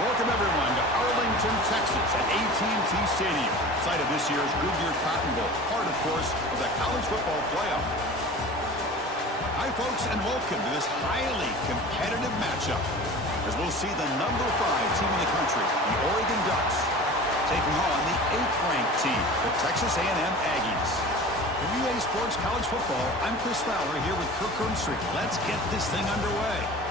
Welcome, everyone, to Arlington, Texas at AT&T Stadium, site of this year's Goodyear Cotton Bowl, part, of course, of the college football playoff. Hi, folks, and welcome to this highly competitive matchup, as we'll see the #5 team in the country, the Oregon Ducks, taking on the 8th-ranked team, the Texas A&M Aggies. For UA Sports College Football, I'm Chris Fowler here with Kirk Herbstreit. Let's get this thing underway.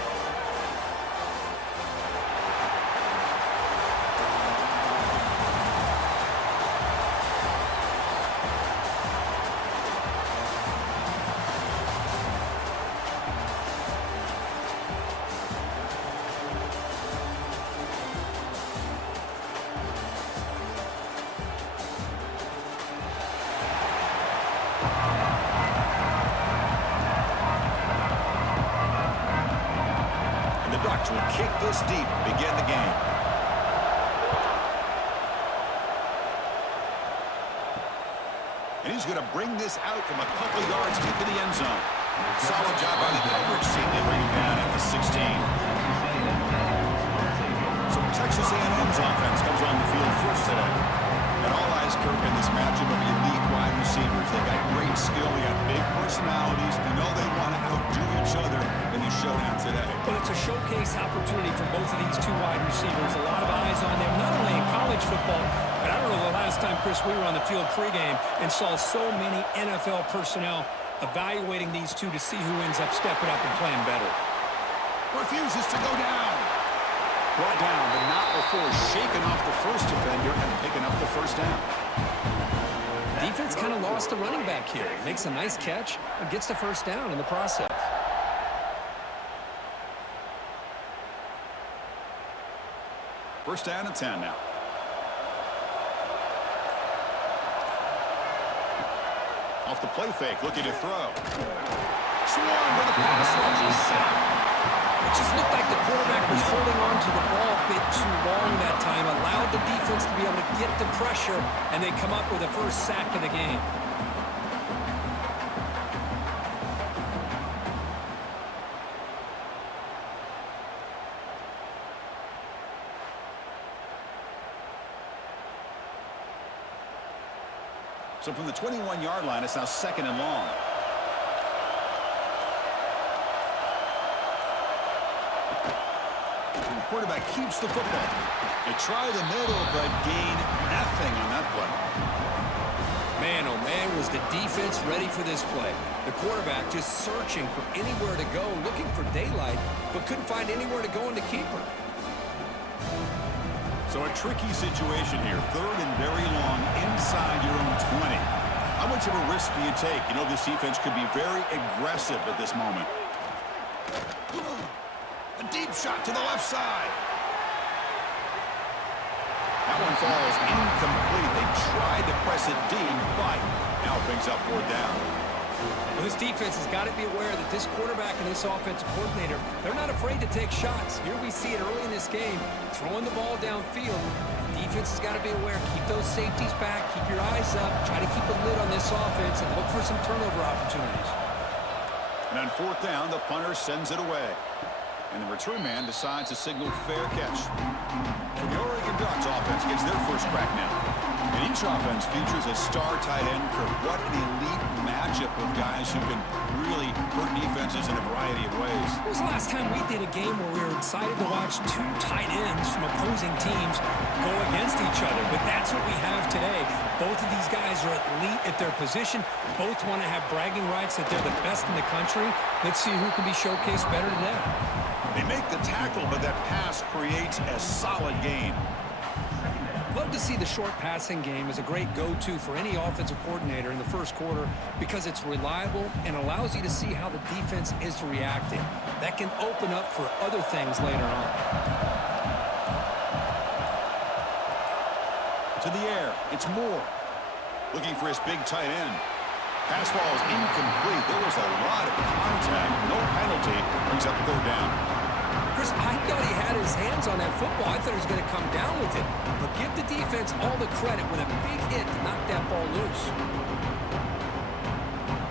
Will kick this deep to begin the game. And he's going to bring this out from a couple yards into the end zone. Solid job by the coverage team. They bring him down at the 16. So Texas A&M's offense comes on the field first today. And all eyes, Kirk, in this matchup of elite wide receivers. They got great skill. They got big personalities. You know they want to outdo each other in the showdown today. Well, it's a showcase opportunity for both of these two wide receivers. A lot of eyes on them, not only in college football, but I don't know the last time, Chris, we were on the field pregame and saw so many NFL personnel evaluating these two to see who ends up stepping up and playing better. Refuses to go down. Brought down, but not before shaking off the first defender and picking up the first down. Defense kind of lost the running back here. Makes a nice catch and gets the first down in the process. First down and 10 now. Off the play fake, looking to throw. Swarm with a pass rush. It just looked like the quarterback was holding on to the ball a bit too long that time, allowed the defense to be able to get the pressure, and they come up with the first sack of the game. So from the 21-yard line, it's now 2nd and long. The quarterback keeps the football. They try the middle, but gain nothing on that play. Man, oh man, was the defense ready for this play. The quarterback just searching for anywhere to go, looking for daylight, but couldn't find anywhere to go in the keeper. So a tricky situation here. 3rd and very long inside your own 20. How much of a risk do you take? You know this defense could be very aggressive at this moment. A deep shot to the left side. That one falls incomplete. They tried to press it deep, but now it brings up 4th down. Well, this defense has got to be aware that this quarterback and this offensive coordinator, they're not afraid to take shots. Here we see it early in this game, throwing the ball downfield. The defense has got to be aware. Keep those safeties back. Keep your eyes up. Try to keep a lid on this offense and look for some turnover opportunities. And on 4th down, the punter sends it away. And the return man decides to signal fair catch. So the Oregon Ducks offense gets their first crack now. And each offense features a star tight end. What an elite matchup of guys who can really hurt defenses in a variety of ways. When was the last time we did a game where we were excited to watch two tight ends from opposing teams go against each other? But that's what we have today. Both of these guys are elite at their position. Both want to have bragging rights that they're the best in the country. Let's see who can be showcased better today. They make the tackle, but that pass creates a solid gain. Love to see the short passing game as a great go-to for any offensive coordinator in the first quarter because it's reliable and allows you to see how the defense is reacting. That can open up for other things later on. To the air, it's Moore. Looking for his big tight end. Pass falls incomplete. There was a lot of contact. No penalty. Brings up 3rd down. Chris, I thought he had his hands on that football. I thought he was going to come down with it. But give the defense all the credit with a big hit to knock that ball loose.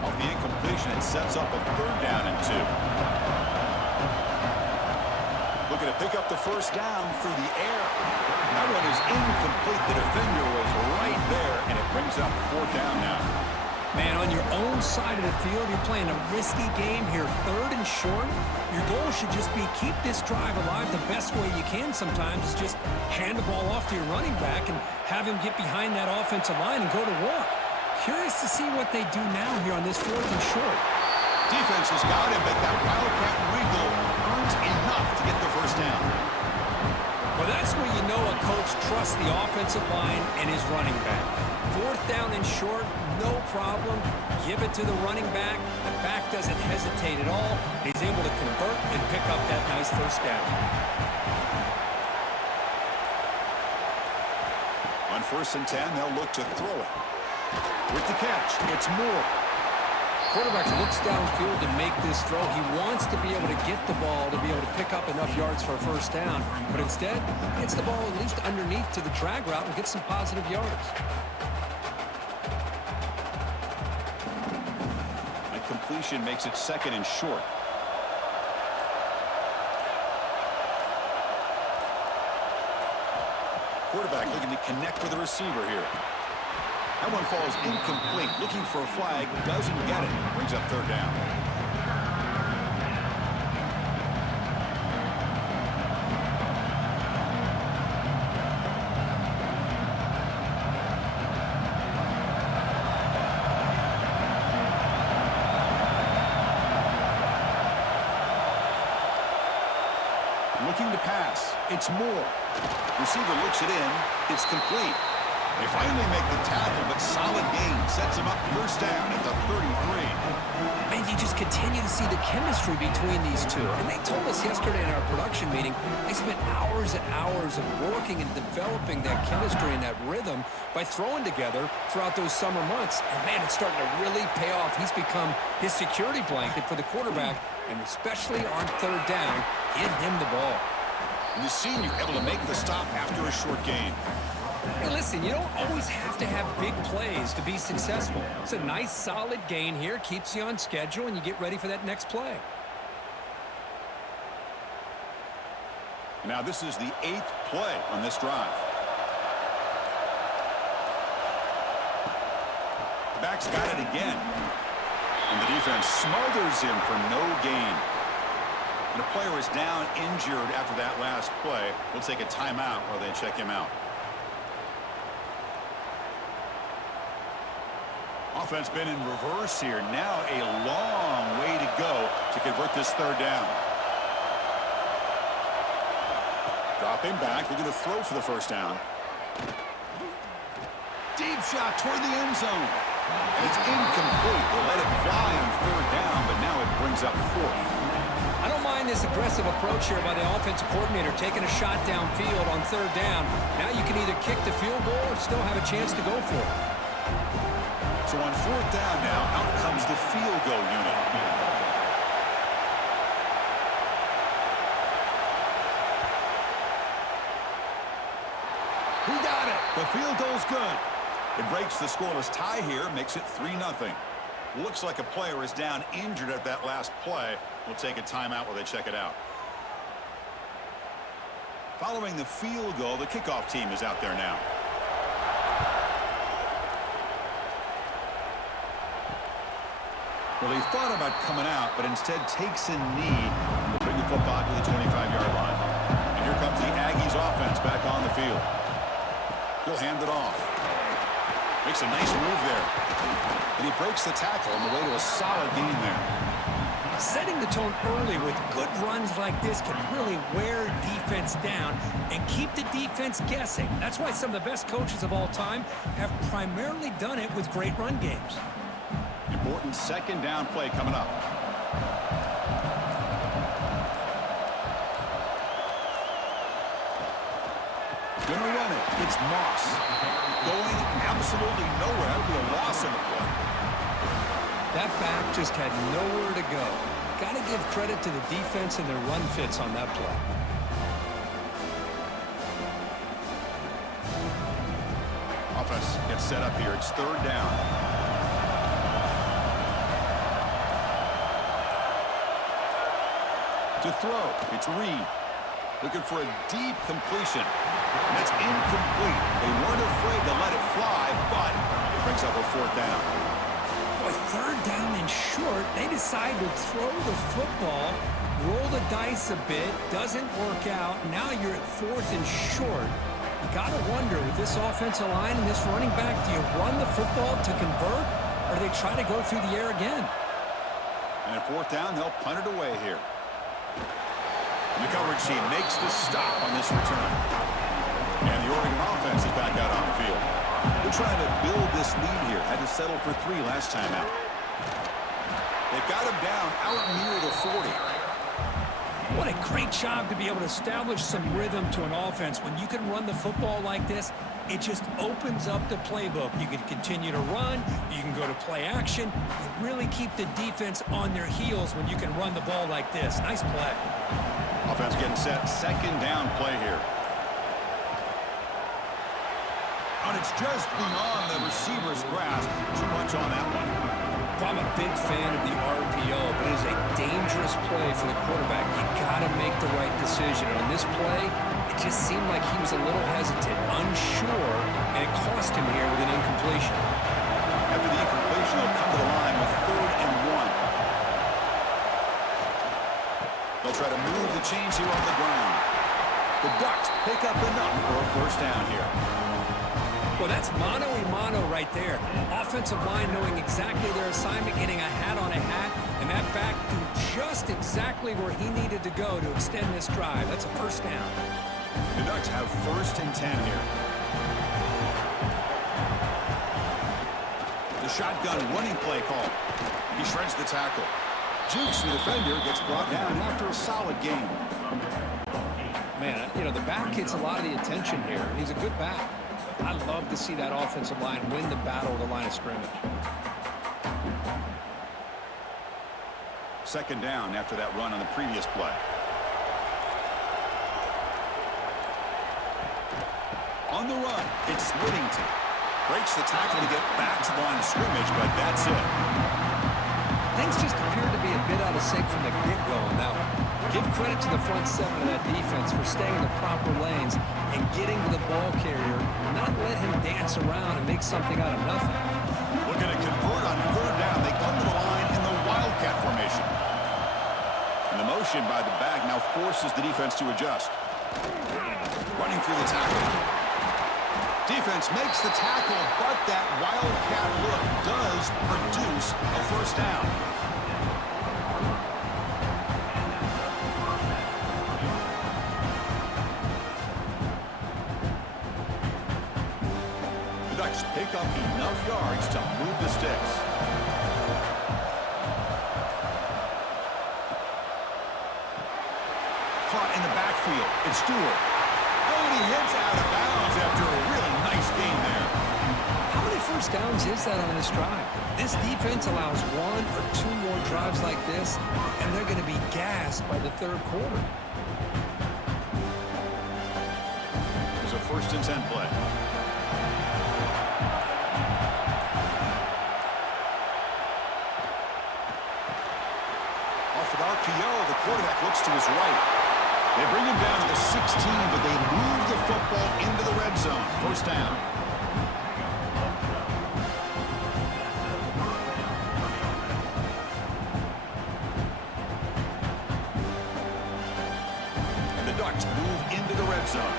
Off the incompletion, it sets up a 3rd down and 2. Looking to pick up the first down through the air. That one is incomplete. The defender was right there, and it brings up fourth down now. Man, on your own side of the field, you're playing a risky game here, third and short. Your goal should just be keep this drive alive the best way you can sometimes. Is just hand the ball off to your running back and have him get behind that offensive line and go to work. Curious to see what they do now here on this fourth and short. Defense has got him, but that Wildcat wiggle earns enough to get the first down. Well, that's where you know a coach trusts the offensive line and his running back. Fourth down and short, no problem. Give it to the running back. The back doesn't hesitate at all. He's able to convert and pick up that nice first down. On 1st and 10, they'll look to throw it. With the catch, it's Moore. Quarterback looks downfield to make this throw. He wants to be able to get the ball to be able to pick up enough yards for a first down, but instead gets the ball at least underneath to the drag route and gets some positive yards. A completion makes it 2nd and short. Quarterback looking to connect with the receiver here. That one falls incomplete. Looking for a flag. Doesn't get it. Brings up 3rd down. Looking to pass. It's Moore. Receiver looks it in. It's complete. They finally make the tackle, but solid gain sets him up first down at the 33. And you just continue to see the chemistry between these two. And they told us yesterday in our production meeting, they spent hours and hours of working and developing that chemistry and that rhythm by throwing together throughout those summer months. And, man, it's starting to really pay off. He's become his security blanket for the quarterback, and especially on 3rd down, give him the ball. And the senior able to make the stop after a short gain. Hey, listen, you don't always have to have big plays to be successful. It's a nice, solid gain here. Keeps you on schedule, and you get ready for that next play. Now this is the 8th play on this drive. The back's got it again. And the defense smothers him for no gain. And a player is down injured after that last play. We'll take a timeout while they check him out. Offense been in reverse here. Now a long way to go to convert this 3rd down. Dropping back. They're going to throw for the first down. Deep shot toward the end zone. And it's incomplete. They let it fly on 3rd down, but now it brings up 4th. I don't mind this aggressive approach here by the offensive coordinator, taking a shot downfield on 3rd down. Now you can either kick the field goal or still have a chance to go for it. So on 4th down now, out comes the field goal unit. He got it. The field goal's good. It breaks the scoreless tie here, makes it 3-0. Looks like a player is down injured at that last play. We'll take a timeout while they check it out. Following the field goal, the kickoff team is out there now. Well, he thought about coming out, but instead takes a knee to bring the football to the 25-yard line. And here comes the Aggies offense back on the field. He'll hand it off. Makes a nice move there. And he breaks the tackle on the way to a solid gain there. Setting the tone early with good runs like this can really wear defense down and keep the defense guessing. That's why some of the best coaches of all time have primarily done it with great run games. Important 2nd down play coming up. Gonna run it. It's Moss. Going absolutely nowhere. That would be a loss in the play. That back just had nowhere to go. Got to give credit to the defense and their run fits on that play. Offense gets set up here. It's 3rd down. To throw, it's Reed. Looking for a deep completion. And it's incomplete. They weren't afraid to let it fly, but it brings up a fourth down. Boy, third down and short. They decide to throw the football, roll the dice a bit, doesn't work out. Now you're at fourth and short. You got to wonder, with this offensive line and this running back, do you run the football to convert, or do they try to go through the air again? And at fourth down, they'll punt it away here. The coverage team makes the stop on this return. And the Oregon offense is back out on the field. They're trying to build this lead here. Had to settle for 3 last time out. They've got him down out near the 40. What a great job to be able to establish some rhythm to an offense. When you can run the football like this, it just opens up the playbook. You can continue to run. You can go to play action. You really keep the defense on their heels when you can run the ball like this. Nice play. Offense getting set. Second down play here. And it's just beyond the receiver's grasp. Too much on that one. I'm a big fan of the RPO, but it is a dangerous play for the quarterback. You got to make the right decision. And on this play, it just seemed like he was a little hesitant, unsure, and it cost him here with an incompletion. After the incompletion, they'll come to the line with 3rd and 1. They'll try to move the chains here on the ground. The Ducks pick up enough for a first down here. Well, that's mano-a-mano right there. Offensive line knowing exactly their assignment, getting a hat on a hat, and that back knew just exactly where he needed to go to extend this drive. That's a first down. The Ducks have 1st and 10 here. The shotgun running play call. He shreds the tackle. Jukes the defender, gets brought down after a solid game. Man, you know, the back gets a lot of the attention here. He's a good back. I love to see that offensive line win the battle of the line of scrimmage. Second down after that run on the previous play. On the run, it's Whittington. Breaks the tackle to get back to the line of scrimmage, but that's it. Things just appear to be a bit out of sync from the get-go on that one. Give credit to the front 7 of that defense for staying in the proper lanes and getting to the ball carrier, not let him dance around and make something out of nothing. Looking to convert on 3rd down. They come to the line in the Wildcat formation. And the motion by the back now forces the defense to adjust. Running through the tackle. Defense makes the tackle, but that Wildcat look does produce a first down. Pick up enough yards to move the sticks. Caught in the backfield. It's Stewart. Oh, and he hits out of bounds after a really nice game there. How many first downs is that on this drive? This defense allows 1 or 2 more drives like this, and they're going to be gassed by the 3rd quarter. There's a 1st and 10 play. RPO, the quarterback looks to his right. They bring him down to the 16, but they move the football into the red zone. First down. And the Ducks move into the red zone.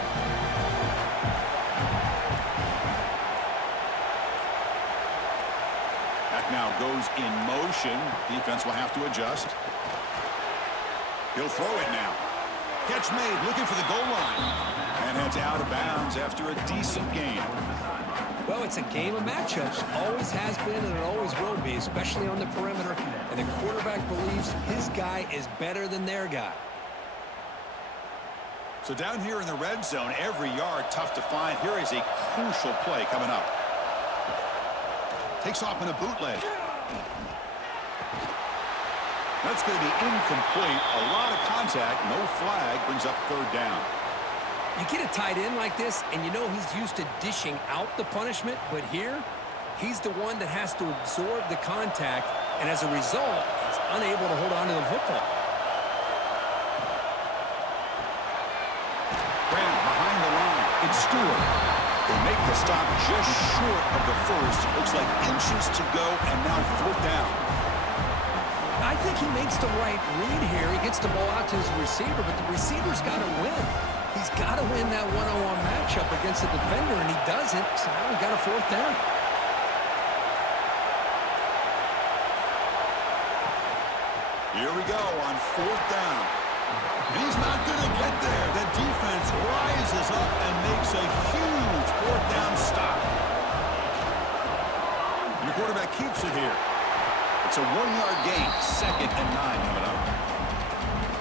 Back now goes in motion. Defense will have to adjust. He'll throw it now. Catch made, looking for the goal line. And heads out of bounds after a decent game. Well, it's a game of matchups. Always has been and it always will be, especially on the perimeter. And the quarterback believes his guy is better than their guy. So down here in the red zone, every yard tough to find. Here is a crucial play coming up. Takes off in a bootleg. That's going to be incomplete. A lot of contact. No flag. Brings up 3rd down. You get a tight end like this, and you know he's used to dishing out the punishment, but here, he's the one that has to absorb the contact, and as a result, he's unable to hold on to the football. right, Stewart. They make the stop just short of the first. Looks like inches to go, and now 4th down. I think he makes the right read here. He gets the ball out to his receiver, but the receiver's got to win. He's got to win that one-on-one matchup against the defender, and he doesn't, so now we got a 4th down. Here we go on 4th down. He's not going to get there. The defense rises up and makes a huge 4th down stop. And the quarterback keeps it here. It's a 1-yard gain, 2nd and 9 coming up.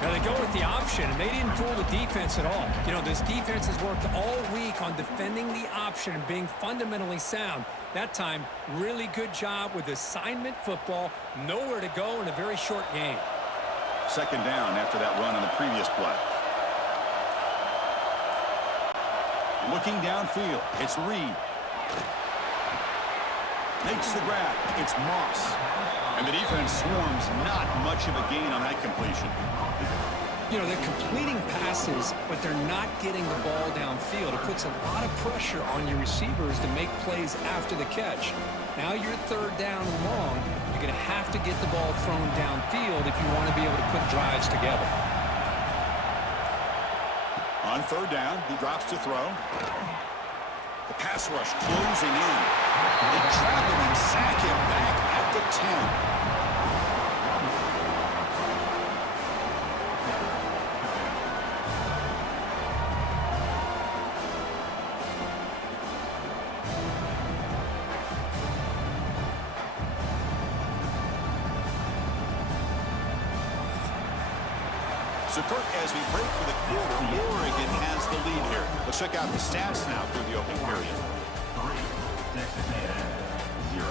Now they go with the option, and they didn't fool the defense at all. You know, this defense has worked all week on defending the option and being fundamentally sound. That time, really good job with assignment football. Nowhere to go in a very short game. 2nd down after that run on the previous play. Looking downfield, it's Reed. Makes the grab. It's Moss. And the defense swarms. Not much of a gain on that completion. You know, they're completing passes, but they're not getting the ball downfield. It puts a lot of pressure on your receivers to make plays after the catch. Now you're 3rd down and long. You're going to have to get the ball thrown downfield if you want to be able to put drives together. On 3rd down, he drops to throw. The pass rush closing in. They trap him and sack him back at the 10. So, Kirk, as we break for the quarter, Oregon has the lead here. Let's check out the stats now through the opening period. 3, Texas A&M, 0.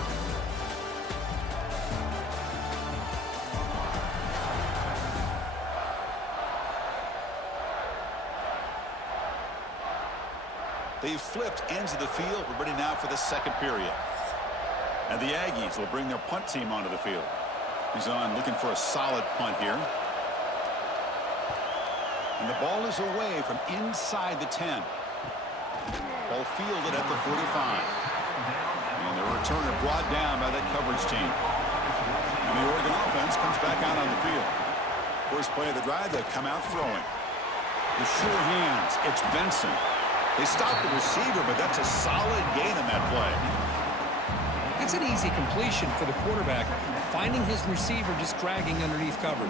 They've flipped ends of the field. We're ready now for the 2nd period. And the Aggies will bring their punt team onto the field. He's on looking for a solid punt here. And the ball is away from inside the 10. Ball fielded at the 45. And the returner brought down by that coverage team. And the Oregon offense comes back out on the field. First play of the drive, they come out throwing. The sure hands, it's Benson. They stop the receiver, but that's a solid gain on that play. That's an easy completion for the quarterback, finding his receiver just dragging underneath coverage.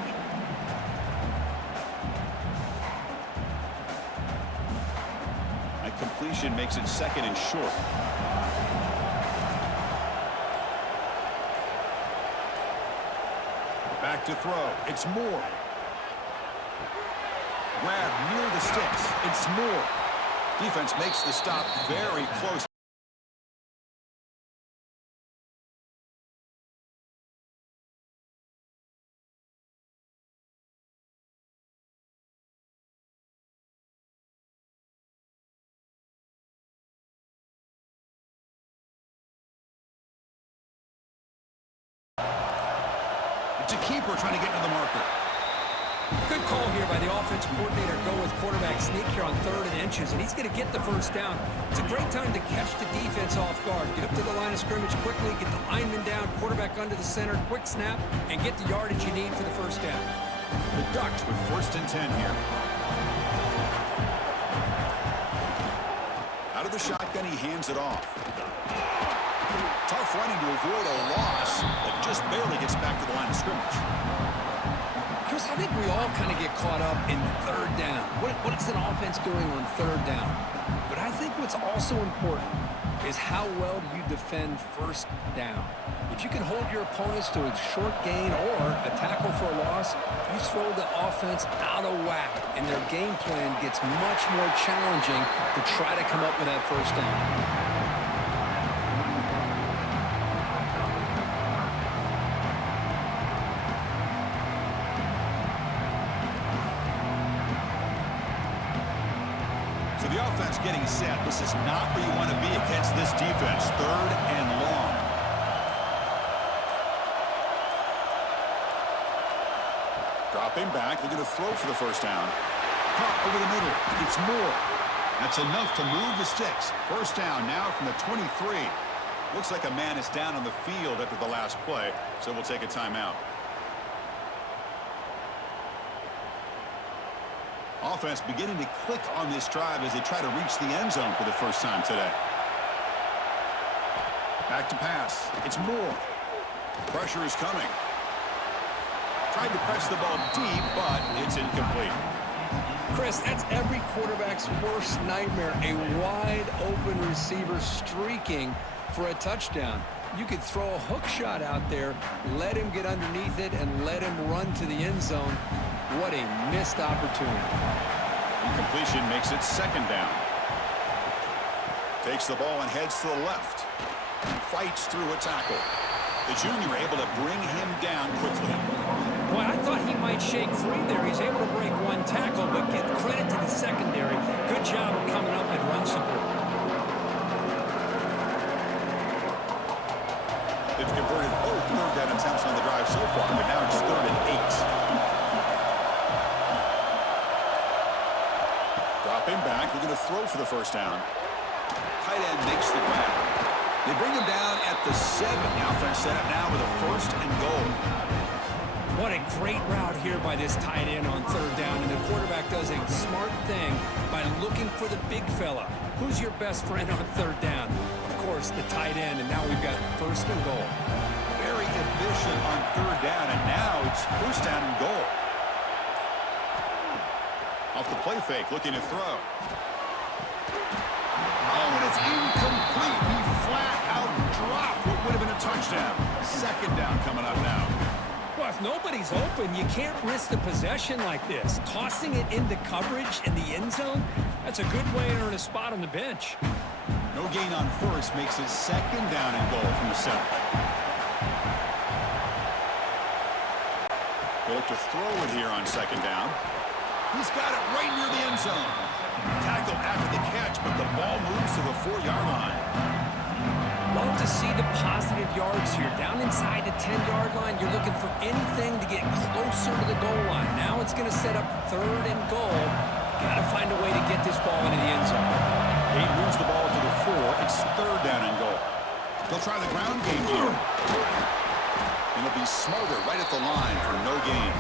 Completion makes it 2nd and short. Back to throw. It's Moore. Grab near the sticks. It's Moore. Defense makes the stop very close. It's a keeper trying to get to the marker. Good call here by the offensive coordinator. Go with quarterback sneak here on 3rd and inches, and he's going to get the 1st down. It's a great time to catch the defense off guard. Get up to the line of scrimmage quickly, get the lineman down, quarterback under the center, quick snap, and get the yardage you need for the 1st down. The Ducks with 1st and 10 here. Out of the shotgun, he hands it off. Tough running to avoid a loss, but just barely gets back to the line of scrimmage. Chris, I think we all kind of get caught up in 3rd down. What is an offense doing on 3rd down? But I think what's also important is how well do you defend 1st down. If you can hold your opponents to a short gain or a tackle for a loss, you throw the offense out of whack, and their game plan gets much more challenging to try to come up with that 1st down. So the offense getting set. This is not where you want to be against this defense. 3rd and long. Dropping back. They're going to throw for the 1st down. Caught over the middle. It's Moore. That's enough to move the sticks. First down now from the 23. Looks like a man is down on the field after the last play, so we'll take a timeout. Offense beginning to click on this drive as they try to reach the end zone for the first time today. Back to pass. It's Moore. Pressure is coming. Tried to press the ball deep, but it's incomplete. Chris, that's every quarterback's worst nightmare. A wide-open receiver streaking for a touchdown. You could throw a hook shot out there, let him get underneath it, and let him run to the end zone. What a missed opportunity. Incompletion makes it second down. Takes the ball and heads to the left. Fights through a tackle. The junior able to bring him down quickly. Boy, I thought he might shake free there. He's able to break one tackle, but give credit to the secondary. Good job of coming up and run support. They've converted both third down attempts on the drive so far, but now it's 3rd and 8. Dropping back, looking to throw for the first down. Tight end makes the grab. They bring him down at the 7. The offense set up now with a 1st and goal. What a great route here by this tight end on 3rd down, and the quarterback does a smart thing by looking for the big fella. Who's your best friend on 3rd down? Of course, the tight end, and now we've got 1st and goal. Very efficient on 3rd down, and now it's 1st down and goal. Off the play fake, looking to throw. Oh, and it's incomplete. He flat out dropped what would have been a touchdown. 2nd down coming up now. Well, if nobody's open, you can't risk the possession like this. Tossing it into coverage in the end zone, that's a good way to earn a spot on the bench. No gain on 1st makes it 2nd down and goal from the 7. They look to throw it here on 2nd down. He's got it right near the end zone. Tackled after the catch, but the ball moves to the 4-yard line. Love to see the positive yards here. Down inside the 10-yard line, you're looking for anything to get closer to the goal line. Now it's going to set up 3rd and goal. Got to find a way to get this ball into the end zone. He moves the ball to the 4. It's 3rd down and goal. They'll try the ground game here. It'll be Smolder right at the line for no gain.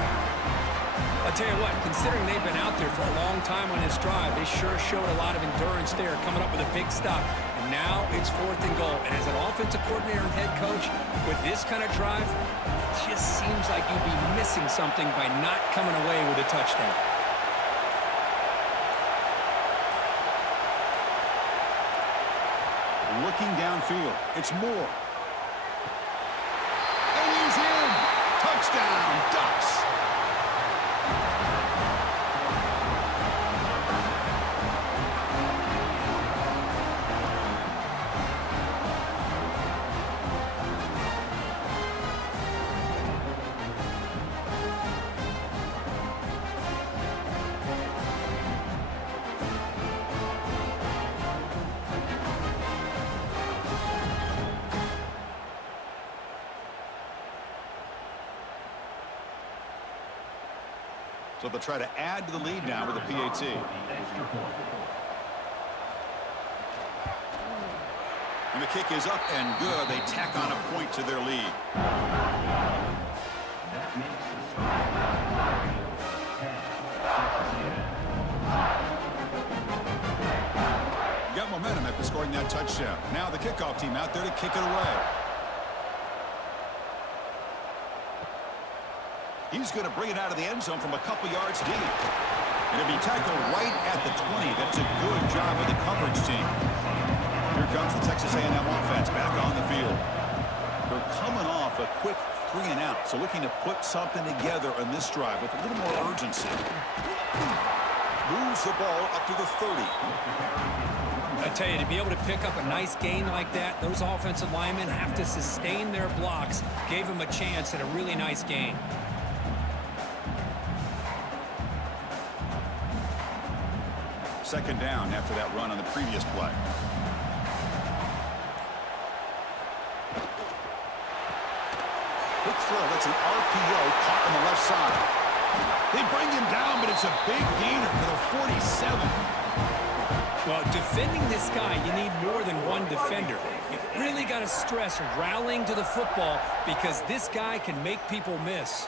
I'll tell you what, considering they've been out there for a long time on this drive, they sure showed a lot of endurance there, coming up with a big stop. And now it's 4th and goal. And as an offensive coordinator and head coach, with this kind of drive, it just seems like you'd be missing something by not coming away with a touchdown. Looking downfield, it's Moore. And he's in! Touchdown, Ducks! So they'll try to add to the lead now with a PAT. And the kick is up and good. They tack on a point to their lead. Got momentum after scoring that touchdown. Now the kickoff team out there to kick it away. He's going to bring it out of the end zone from a couple yards deep. And it'll be tackled right at the 20. That's a good job of the coverage team. Here comes the Texas A&M offense back on the field. They're coming off a quick 3-and-out, so looking to put something together on this drive with a little more urgency. Moves the ball up to the 30. I tell you, to be able to pick up a nice gain like that, those offensive linemen have to sustain their blocks. Gave them a chance at a really nice gain. Second down after that run on the previous play. Quick throw. That's an RPO caught on the left side. They bring him down, but it's a big gainer for the 47. Well, defending this guy, you need more than one defender. You really got to stress rallying to the football because this guy can make people miss.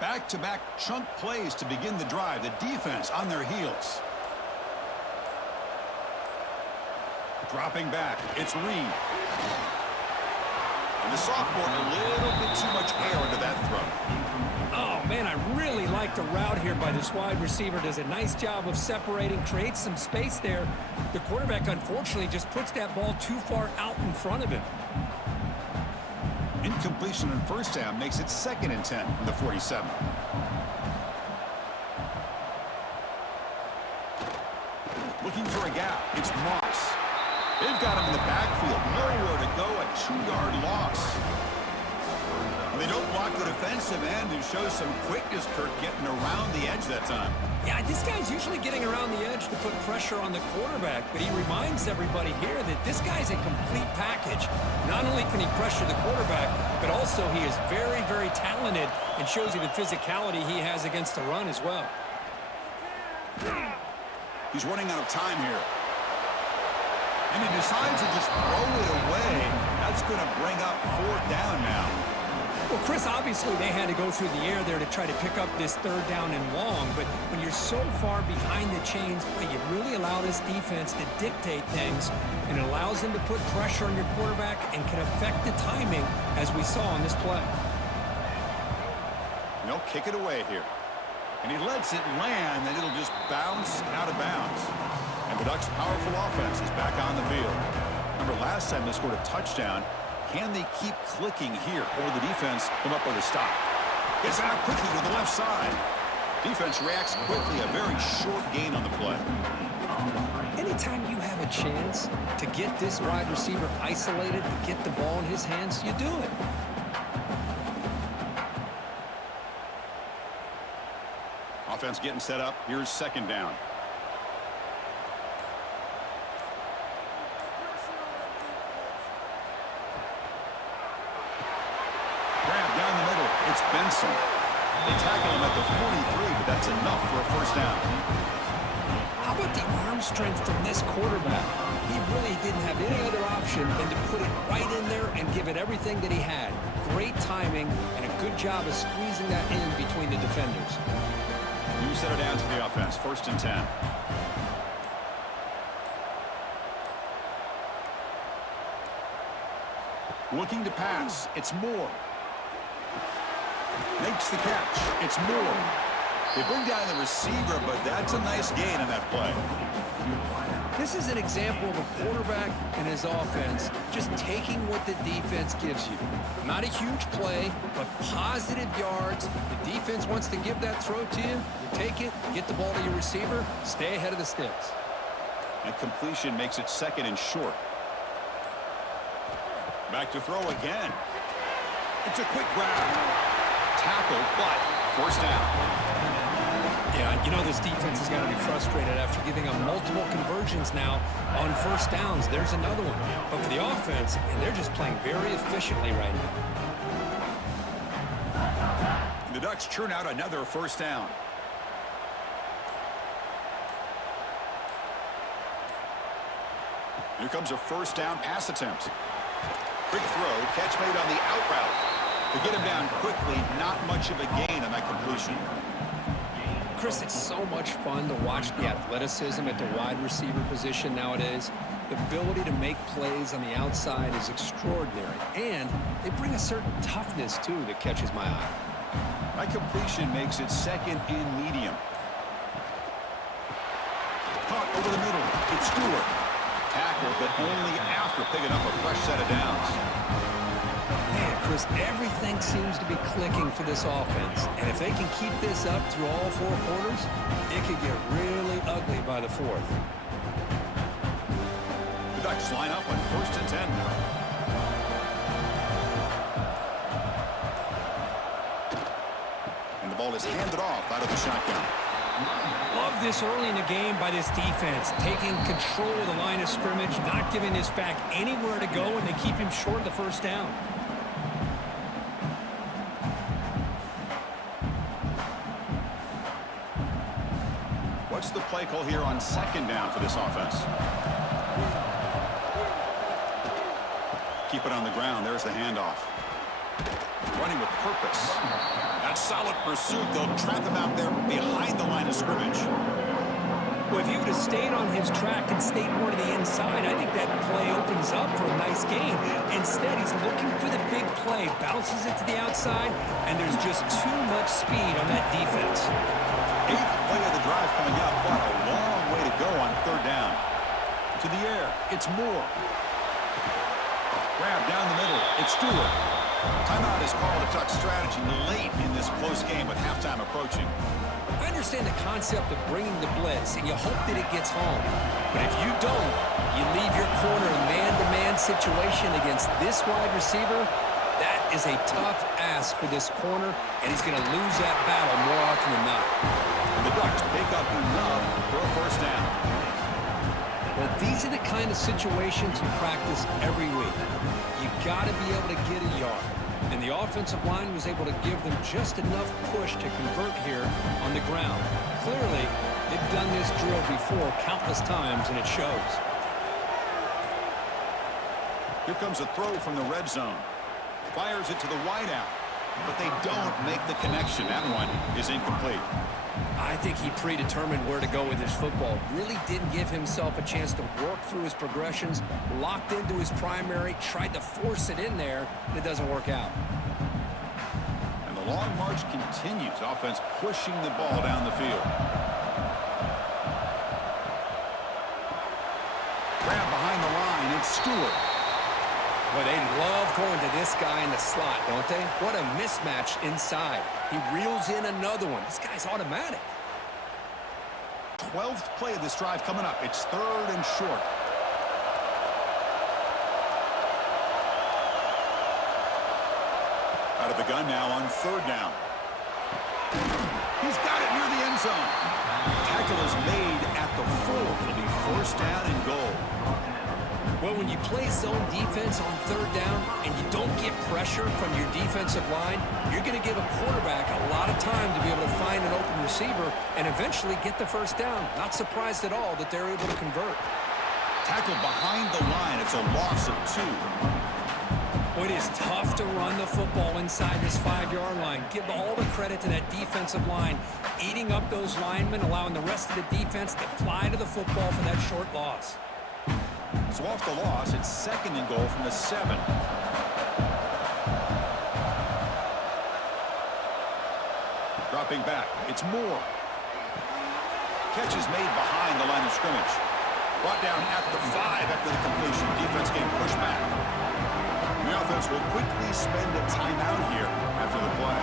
Back-to-back chunk plays to begin the drive. The defense on their heels. Dropping back. It's Reed. And the sophomore, a little bit too much air into that throw. Oh, man, I really like the route here by this wide receiver. Does a nice job of separating, creates some space there. The quarterback, unfortunately, just puts that ball too far out in front of him. Incompletion on first down makes it 2nd and 10 from the 47. Looking for a gap. It's Moss. They've got him in the backfield. Nowhere to go. A 2-yard loss. And they don't block the defensive end, who shows some quickness, Kirk, getting around the edge that time. Yeah, this guy's usually getting around the edge to put pressure on the quarterback, but he reminds everybody here that this guy's a complete package. Not only can he pressure the quarterback, but also he is very, very talented and shows you the physicality he has against the run as well. He's running out of time here. And he decides to just throw it away. That's going to bring up 4th down now. Well, Chris, obviously they had to go through the air there to try to pick up this 3rd down and long, but when you're so far behind the chains, boy, you really allow this defense to dictate things, and it allows them to put pressure on your quarterback and can affect the timing, as we saw on this play. And they'll kick it away here. And he lets it land, and it'll just bounce out of bounds. And the Ducks' powerful offense is back on the field. Remember, last time they scored a touchdown. Can they keep clicking here, or the defense come up with a stop? Gets out quickly to the left side. Defense reacts quickly, a very short gain on the play. Anytime you have a chance to get this wide receiver isolated and get the ball in his hands, you do it. Offense getting set up. Here's 2nd down. It's Benson. They tackle him at the 43, but that's enough for a 1st down. How about the arm strength from this quarterback? He really didn't have any other option than to put it right in there and give it everything that he had. Great timing and a good job of squeezing that in between the defenders. You set it down to the offense. 1st and 10. Looking to pass. It's Moore. Makes the catch. It's Moore. They bring down the receiver, but that's a nice gain on that play. This is an example of a quarterback and his offense just taking what the defense gives you. Not a huge play, but positive yards. The defense wants to give that throw to you. You take it, get the ball to your receiver, stay ahead of the sticks. And completion makes it 2nd and short. Back to throw again. It's a quick grab. Tackle, but 1st down. Yeah, you know this defense has got to be frustrated after giving up multiple conversions now on 1st downs. There's another one. But for the offense, and they're just playing very efficiently right now. The Ducks churn out another 1st down. Here comes a 1st down pass attempt. Quick throw, catch made on the out route. To get him down quickly, not much of a gain on that completion. Chris, it's so much fun to watch the athleticism at the wide receiver position nowadays. The ability to make plays on the outside is extraordinary, and they bring a certain toughness, too, that catches my eye. That completion makes it 2nd and medium. Caught over the middle. It's Stewart. Tackled, but only after picking up a fresh set of downs. Man, Chris, everything seems to be clicking for this offense. And if they can keep this up through all 4 quarters, it could get really ugly by the 4th. The Ducks line up on 1st and 10 now. And the ball is handed off out of the shotgun. Love this early in the game by this defense, taking control of the line of scrimmage, not giving this back anywhere to go, and they keep him short of the first down. What's the play call here on second down for this offense? Keep it on the ground. There's the handoff. Running with purpose. That solid pursuit. They'll trap him out there behind the line of scrimmage. Well, if he would have stayed on his track and stayed more to the inside, I think that play opens up for a nice game. Instead, he's looking for the big play, bounces it to the outside, and there's just too much speed on that defense. 8th play of the drive coming up. What a long way to go on third down. To the air. It's Moore. Grab down the middle. It's Stewart. Timeout is called to tuck strategy late in this close game with halftime approaching. I understand the concept of bringing the blitz, and you hope that it gets home. But if you don't, you leave your corner in man-to-man situation against this wide receiver. That is a tough ask for this corner, and he's going to lose that battle more often than not. And the Ducks pick up enough for a first down. Well, these are the kind of situations you practice every week. You got to be able to get a yard. And the offensive line was able to give them just enough push to convert here on the ground. Clearly, they've done this drill before countless times, and it shows. Here comes a throw from the red zone. Fires it to the wideout, but they don't make the connection. That one is incomplete. I think he predetermined where to go with his football. Really didn't give himself a chance to work through his progressions, locked into his primary, tried to force it in there, and it doesn't work out. And the long march continues. Offense pushing the ball down the field. Grab behind the line. It's Stewart. Well, they love going to this guy in the slot, don't they? What a mismatch inside. He reels in another one. This guy's automatic. 12th play of this drive coming up. It's third and short. Out of the gun now on third down. He's got it near the end zone. Tackle is made at the 4. It'll be first down and goal. Well, when you play zone defense on third down and you don't get pressure from your defensive line, you're going to give a quarterback a lot of time to be able to find an open receiver and eventually get the first down. Not surprised at all that they're able to convert. Tackle behind the line. It's a loss of 2. Well, it is tough to run the football inside this 5-yard line. Give all the credit to that defensive line, eating up those linemen, allowing the rest of the defense to fly to the football for that short loss. So off the loss, it's second and goal from the 7. Dropping back, it's Moore. Catch is made behind the line of scrimmage. Brought down at the 5 after the completion. Defense getting pushed back. And the offense will quickly spend a timeout here after the play.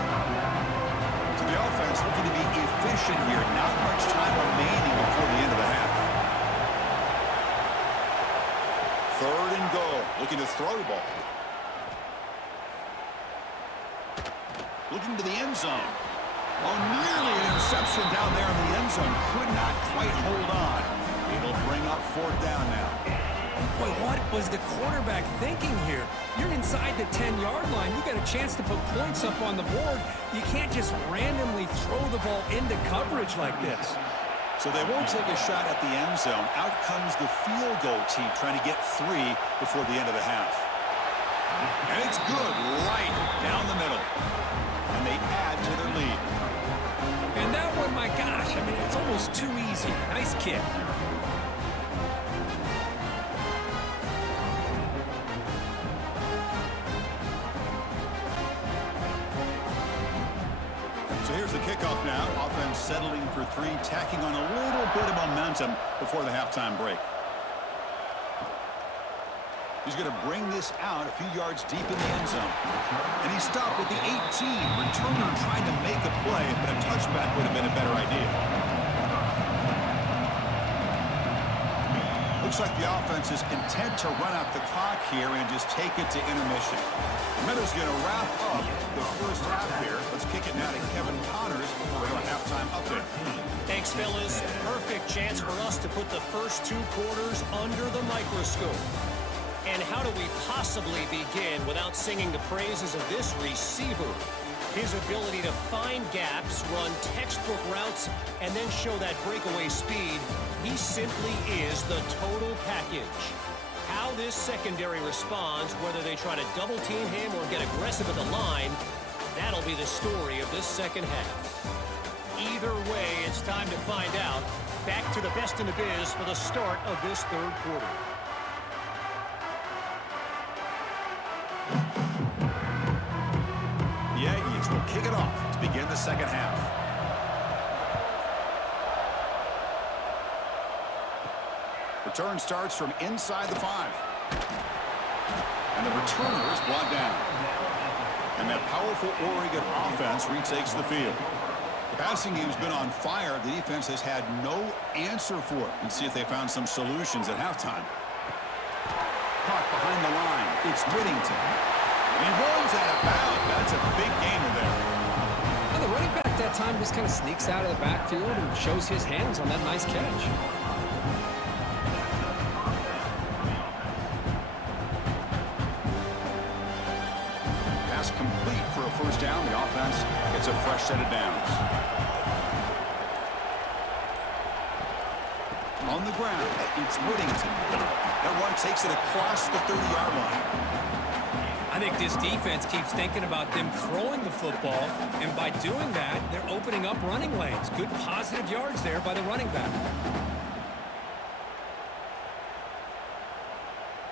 So the offense looking to be efficient here. Not much time remaining before the end of the half. Third and goal. Looking to throw the ball. Looking to the end zone. Oh, nearly an interception down there in the end zone. Could not quite hold on. It'll bring up fourth down now. Boy, what was the quarterback thinking here? You're inside the 10-yard line. You got a chance to put points up on the board. You can't just randomly throw the ball into coverage like this. So they won't take a shot at the end zone. Out comes the field goal team trying to get 3 before the end of the half. And it's good right down the middle. And they add to their lead. And that one, my gosh, I mean, it's almost too easy. Nice kick. So here's the kickoff now. Offense settling for 3, tacking on a little bit of momentum before the halftime break. He's going to bring this out a few yards deep in the end zone. And he stopped at the 18. Returner trying to make a play, but a touchback would have been a better idea. Looks like the offense is content to run out the clock here and just take it to intermission. Meadows going to wrap up the first half here. Let's kick it now to Kevin Connors for a halftime update. Hey, Thanks, fellas. Perfect chance for us to put the first 2 quarters under the microscope. And how do we possibly begin without singing the praises of this receiver? His ability to find gaps, run textbook routes, and then show that breakaway speed. He simply is the total package. How this secondary responds, whether they try to double-team him or get aggressive at the line, that'll be the story of this second half. Either way, it's time to find out. Back to the best in the biz for the start of this third quarter. The Aggies will kick it off to begin the second half. Return starts from inside the 5. And the returner is brought down. And that powerful Oregon offense retakes the field. The passing game's been on fire. The defense has had no answer for it. Let's see if they found some solutions at halftime. Caught behind the line. It's Whittington. And he runs out of bounds. That's a big gainer there. And the running back that time just kind of sneaks out of the backfield and shows his hands on that nice catch. Pass complete for a first down. The offense gets a fresh set of downs. On the ground, it's Whittington. That run takes it across the 30-yard line. I think this defense keeps thinking about them throwing the football, and by doing that, they're opening up running lanes. Good positive yards there by the running back.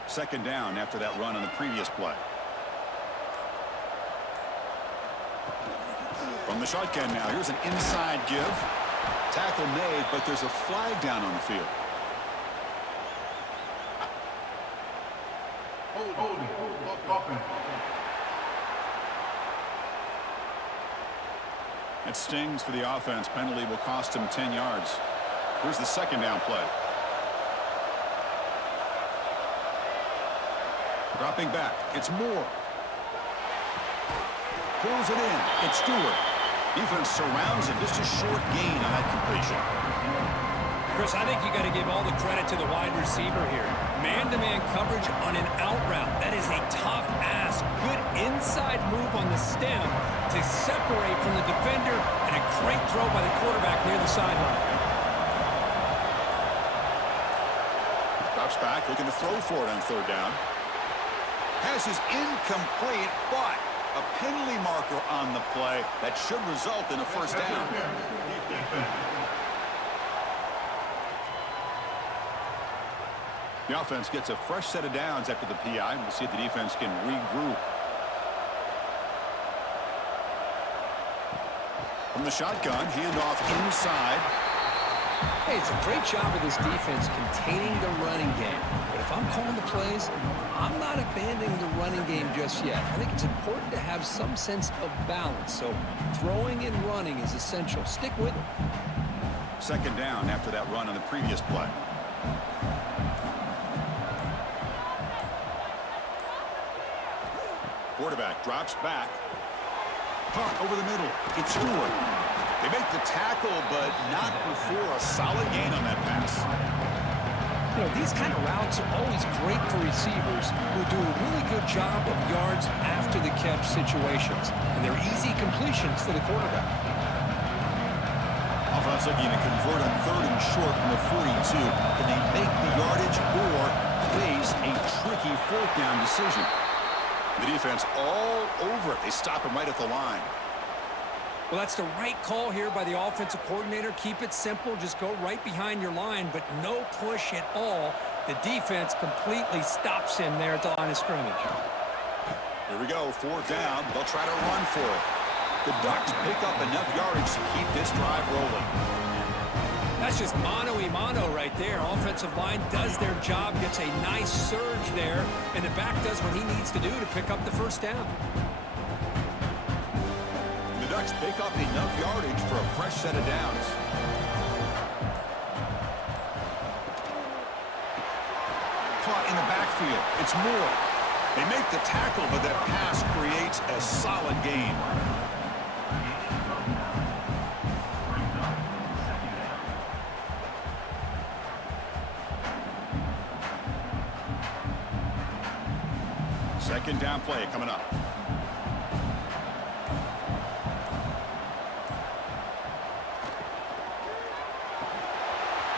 Second down after that run on the previous play. From the shotgun now, here's an inside give. Tackle made, but there's a flag down on the field. That stings for the offense. Penalty will cost him 10 yards. Here's the second down play. Dropping back. It's Moore. Pulls it in. It's Stewart. Defense surrounds him. Just a short gain on that completion. Chris, I think you got to give all the credit to the wide receiver here. Man-to-man coverage on an out route. That is a tough ask. Good inside move on the stem to separate from the defender, and a great throw by the quarterback near the sideline. Drops back, looking to throw for it on third down. Pass is incomplete, but a penalty marker on the play that should result in a first down. The offense gets a fresh set of downs after the PI. We'll see if the defense can regroup. From the shotgun, handoff inside. Hey, it's a great job of this defense containing the running game. But if I'm calling the plays, I'm not abandoning the running game just yet. I think it's important to have some sense of balance. So throwing and running is essential. Stick with it. Second down after that run on the previous play. Quarterback drops back. Caught over the middle. It's Stewart. They make the tackle, but not before a solid gain on that pass. You know, these kind of routes are always great for receivers who do a really good job of yards after the catch situations. And they're easy completions for the quarterback. Offense looking to convert on third and short from the 42. Can they make the yardage or face a tricky fourth down decision? The defense all over it. They stop him right at the line. Well, that's the right call here by the offensive coordinator. Keep it simple. Just go right behind your line, but no push at all. The defense completely stops him there at the line of scrimmage. Here we go. Fourth down. They'll try to run for it. The Ducks pick up enough yardage to keep this drive rolling. That's just mano-a-mano right there. Offensive line does their job, gets a nice surge there, and the back does what he needs to do to pick up the first down. The Ducks pick up enough yardage for a fresh set of downs. Caught in the backfield. It's Moore. They make the tackle, but that pass creates a solid gain. Second down play coming up.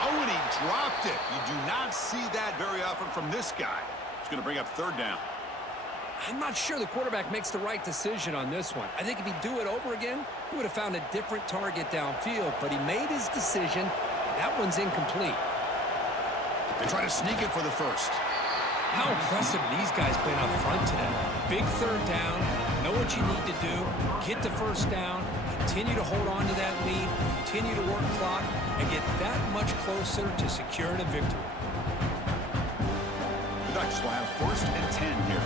Oh, and he dropped it. You do not see that very often from this guy. It's going to bring up third down. I'm not sure the quarterback makes the right decision on this one. I think if he'd do it over again, he would have found a different target downfield, but he made his decision. That one's incomplete. They try to sneak it for the first. How impressive these guys been up front today. Big third down, know what you need to do, get the first down, continue to hold on to that lead, continue to work clock, and get that much closer to securing a victory. The Ducks will have first and 10 here.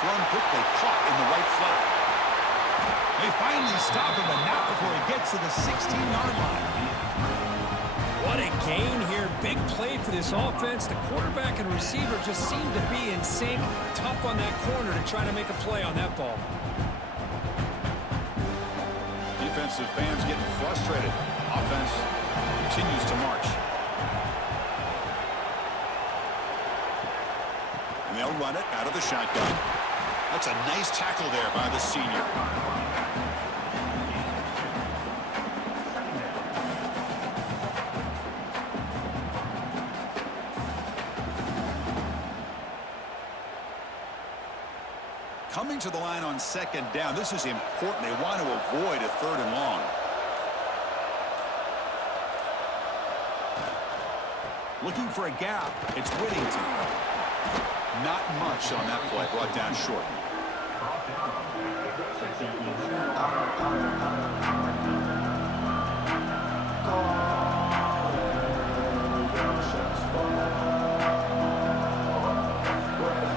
Thrown quickly, caught in the right flat. They finally stop him, but not before he gets to the 16-yard line. What a gain here. Big play for this offense. The quarterback and receiver just seem to be in sync. Tough on that corner to try to make a play on that ball. Defensive fans getting frustrated. Offense continues to march. And they'll run it out of the shotgun. That's a nice tackle there by the senior. Coming to the line on second down. This is important. They want to avoid a third and long. Looking for a gap. It's Whittington. Not much on that play. Brought down short.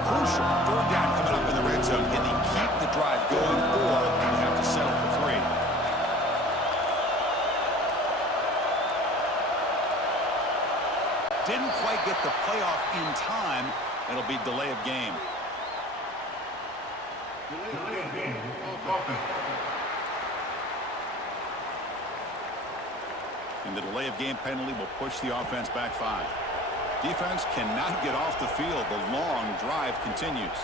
Crucial. Third down coming up in the red zone. Can they keep the drive going, or they have to settle for 3? Didn't quite get the playoff in time. It'll be delay of game. And the delay of game penalty will push the offense back 5. Defense cannot get off the field. The long drive continues.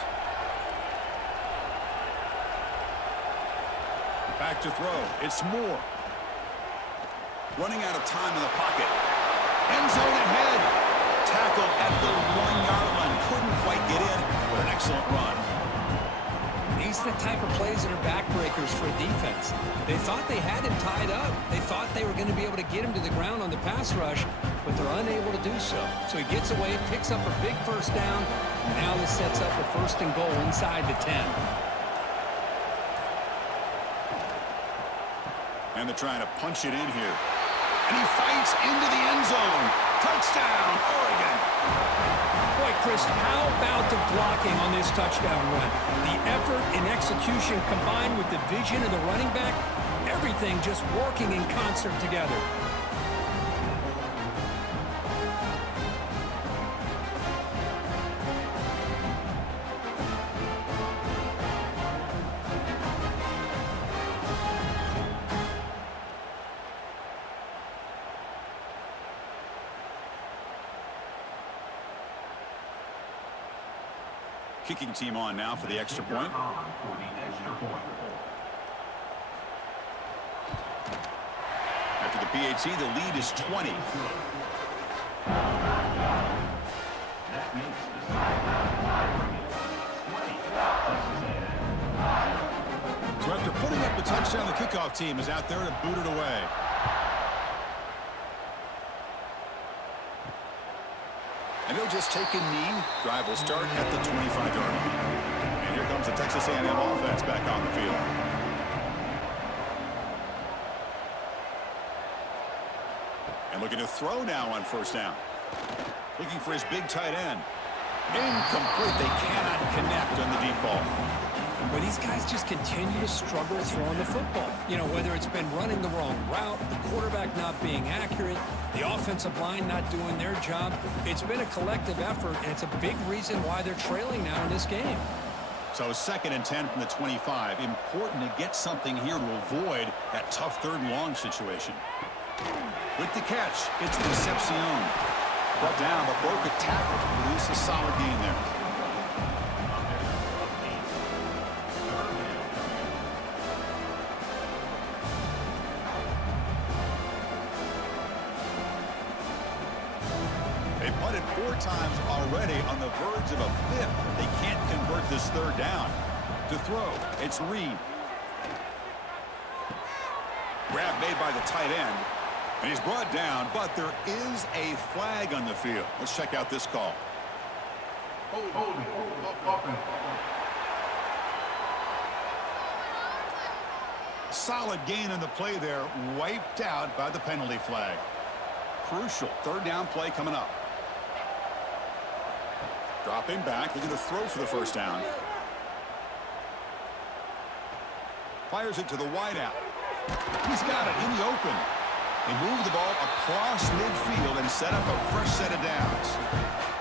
Back to throw. It's Moore. Running out of time in the pocket. End zone ahead. Tackle at the 1-yard line. Couldn't quite get in, but an excellent run. These are the type of plays that are backbreakers for a defense. They thought they had him tied up. They thought they were going to be able to get him to the ground on the pass rush, but they're unable to do so. So he gets away, picks up a big first down. Now this sets up a first and goal inside the 10. And they're trying to punch it in here. And he fights into the end zone. Touchdown, Oregon. Boy, Chris, how about the blocking on this touchdown run? The effort and execution combined with the vision of the running back, everything just working in concert together. Kicking team on now for the extra point. After the PAT, the lead is 20. So after putting up the touchdown, the kickoff team is out there to boot it away. And they'll just take a knee. Drive will start at the 25-yard line. And here comes the Texas A&M offense back on the field. And looking to throw now on first down. Looking for his big tight end. Incomplete. They cannot connect on the deep ball. But these guys just continue to struggle throwing the football. You know, whether it's been running the wrong route, the quarterback not being accurate, the offensive line not doing their job. It's been a collective effort, and it's a big reason why they're trailing now in this game. So 2nd and 10 from the 25. Important to get something here to avoid that tough third and long situation. With the catch, it's Decepcion. Brought down, but broke a tackle to produce a solid gain there. They punted 4 times already, on the verge of a 5th. They can't convert this 3rd down. To throw, it's Reed. Grab made by the tight end. And he's brought down, but there is a flag on the field. Let's check out this call. Solid gain on the play there, wiped out by the penalty flag. Crucial 3rd down play coming up. Dropping back, looking to throw for the 1st down. Fires it to the wideout. He's got it in the open. They move the ball across midfield and set up a fresh set of downs.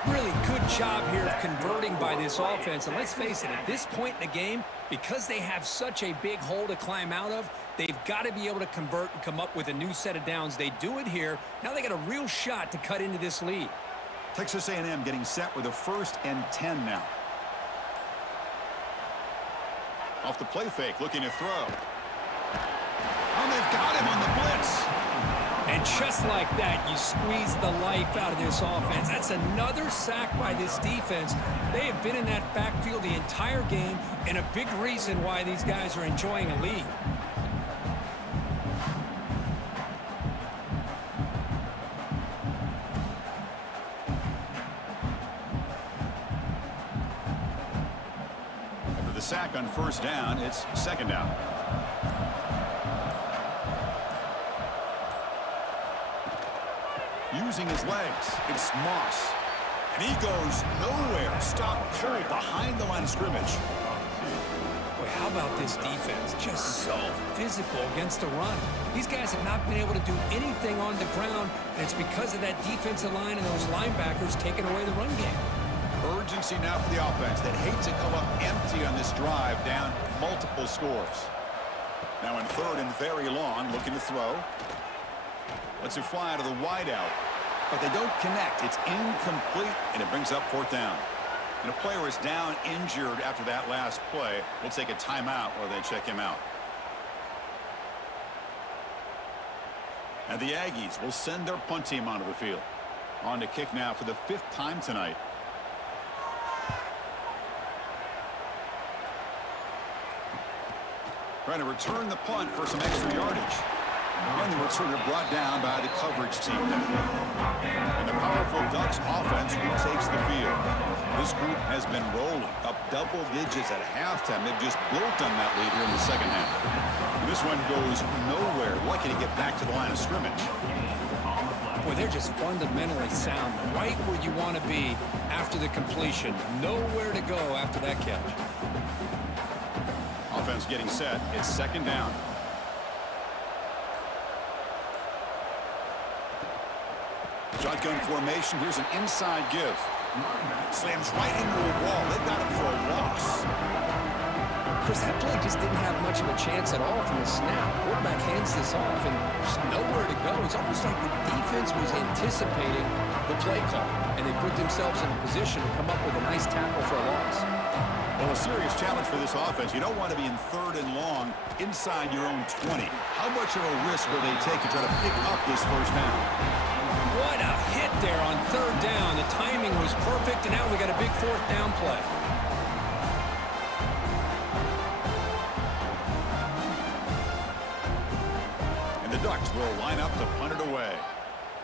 Really good job here of converting by this offense. And let's face it, at this point in the game, because they have such a big hole to climb out of, they've got to be able to convert and come up with a new set of downs. They do it here. Now they got a real shot to cut into this lead. Texas A&M getting set with a 1st and 10 now. Off the play fake, looking to throw. And they've got him on the blitz. And just like that, you squeeze the life out of this offense. That's another sack by this defense. They have been in that backfield the entire game, and a big reason why these guys are enjoying a lead. After the sack on 1st down, it's 2nd down. Using his legs, it's Moss. And he goes nowhere. Stop cold behind the line of scrimmage. Boy, how about this defense? Just so physical against the run. These guys have not been able to do anything on the ground, and it's because of that defensive line and those linebackers taking away the run game. Urgency now for the offense that hates to come up empty on this drive, down multiple scores. Now in 3rd and very long, looking to throw. Lets it fly out of the wideout, but they don't connect. It's incomplete, and it brings up 4th down. And a player is down injured after that last play. We'll take a timeout while they check him out. And the Aggies will send their punt team onto the field. On to kick now for the 5th time tonight. Trying to return the punt for some extra yardage. And the returner brought down by the coverage team. And the powerful Ducks offense retakes the field. This group has been rolling up double digits at halftime. They've just built on that lead here in the 2nd half. And this one goes nowhere. Lucky to get back to the line of scrimmage. Boy, they're just fundamentally sound, right where you want to be after the completion. Nowhere to go after that catch. Offense getting set. It's 2nd down. Shotgun formation. Here's an inside give. Slams right into a wall. They've got him for a loss. Chris, that play just didn't have much of a chance at all from the snap. Quarterback hands this off, and there's nowhere to go. It's almost like the defense was anticipating the play call, and they put themselves in a position to come up with a nice tackle for a loss. Well, a serious challenge for this offense. You don't want to be in 3rd and long inside your own 20. How much of a risk will they take to try to pick up this 1st down? What a hit there on 3rd down. The timing was perfect, and now we got a big 4th down play. And the Ducks will line up to punt it away.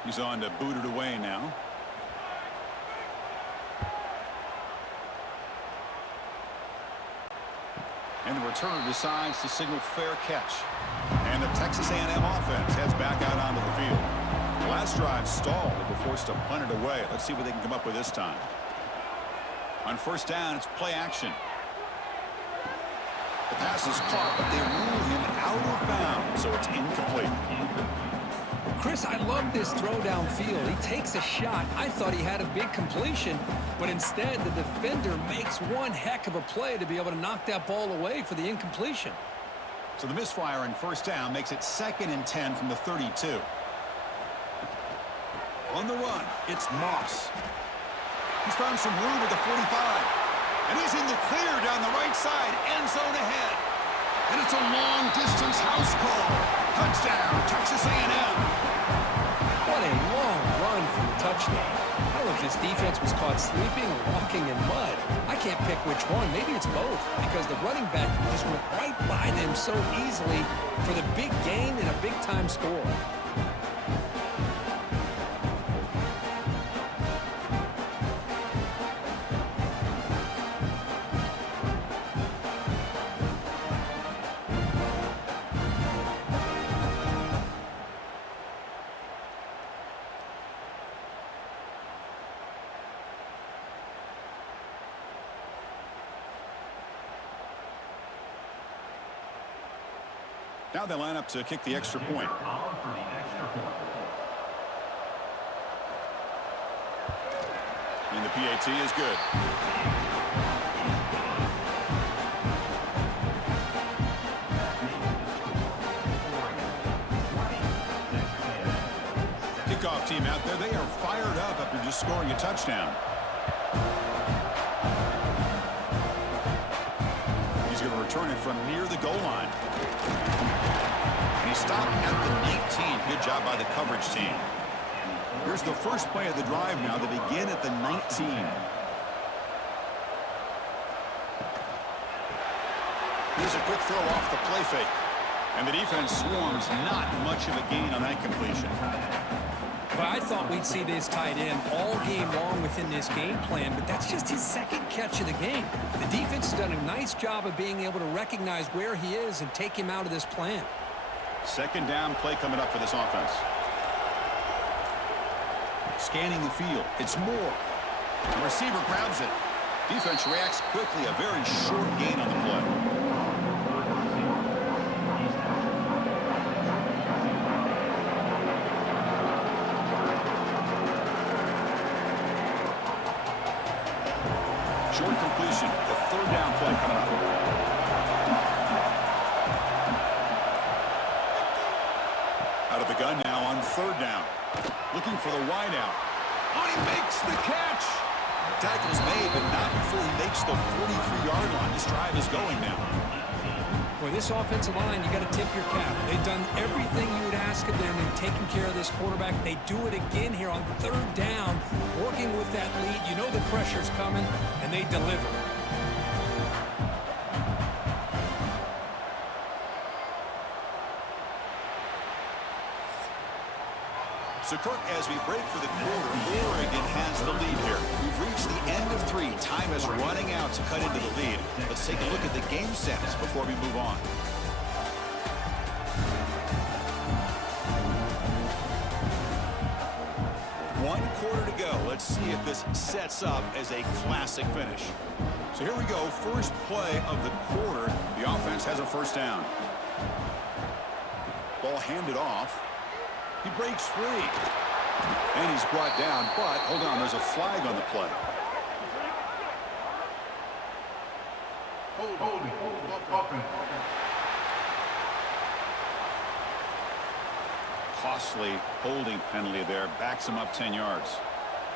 He's on to boot it away now. And the returner decides to signal fair catch. And the Texas A&M offense heads back out onto the field. The last drive stalled. They were forced to punt it away. Let's see what they can come up with this time. On 1st down, it's play action. The pass is caught, but they rule him out of bounds, so it's incomplete. Chris, I love this throw downfield. He takes a shot. I thought he had a big completion, but instead the defender makes one heck of a play to be able to knock that ball away for the incompletion. So the misfire on 1st down makes it 2nd and 10 from the 32. On the run, it's Moss. He's found some room at the 45. And he's in the clear down the right side. End zone ahead. And it's a long-distance house call. Touchdown, Texas A&M. What a long run for the touchdown. I don't know if this defense was caught sleeping or walking in mud. I can't pick which one. Maybe it's both, because the running back just went right by them so easily for the big gain and a big-time score. Now they line up to kick the extra point. And the PAT is good. Kickoff team out there. They are fired up after just scoring a touchdown. He's going to return it from near the goal line. And he stopped at the 19. Good job by the coverage team. Here's the first play of the drive now. They begin at the 19. Here's a quick throw off the play fake. And the defense swarms. Not much of a gain on that completion. But I thought we'd see this tight end all game long within this game plan, but that's just his second catch of the game. The defense has done a nice job of being able to recognize where he is and take him out of this plan. Second down play coming up for this offense. Scanning the field. It's Moore. The receiver grabs it. Defense reacts quickly. A very short gain on the play. Short completion. The third down play coming up. Out of the gun now on third down. Looking for the wide out. Oh, he makes the catch. Tackle's made, but not before he makes the 43-yard line. This drive is going now. Boy, this offensive line, you got to tip your cap. They've done everything you would ask of them in taking care of this quarterback. They do it again here on third down, working with that lead. You know the pressure's coming, and they deliver. So, Kirk, as we break for the quarter, Oregon has the lead here. We've reached the end of 3. Time is running out to cut into the lead. Let's take a look at the game stats before we move on. One quarter to go. Let's see if this sets up as a classic finish. So here we go. First play of the quarter. The offense has a first down. Ball handed off. He breaks free. And he's brought down, but hold on, there's a flag on the play. Holding. Costly holding penalty there. Backs him up 10 yards.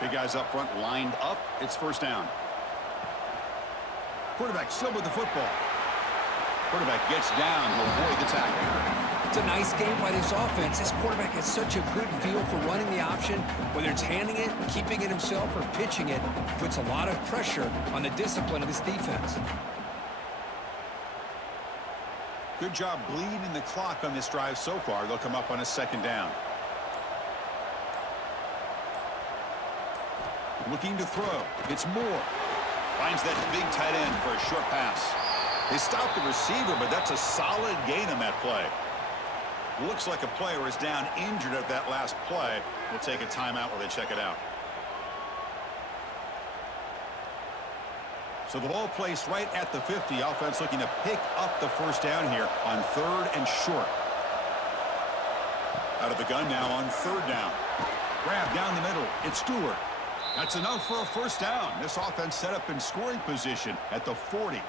Big guys up front lined up. It's first down. Quarterback still with the football. Quarterback gets down to avoid the tackle. It's a nice game by this offense. This quarterback has such a good feel for running the option. Whether it's handing it, keeping it himself, or pitching it, puts a lot of pressure on the discipline of this defense. Good job bleeding the clock on this drive so far. They'll come up on a second down. Looking to throw. It's Moore. Finds that big tight end for a short pass. They stopped the receiver, but that's a solid gain on that play. Looks like a player is down injured at that last play. We'll take a timeout while they check it out. So the ball placed right at the 50. Offense looking to pick up the first down here on third and short. Out of the gun now on third down. Grab down the middle. It's Stewart. That's enough for a first down. This offense set up in scoring position at the 40.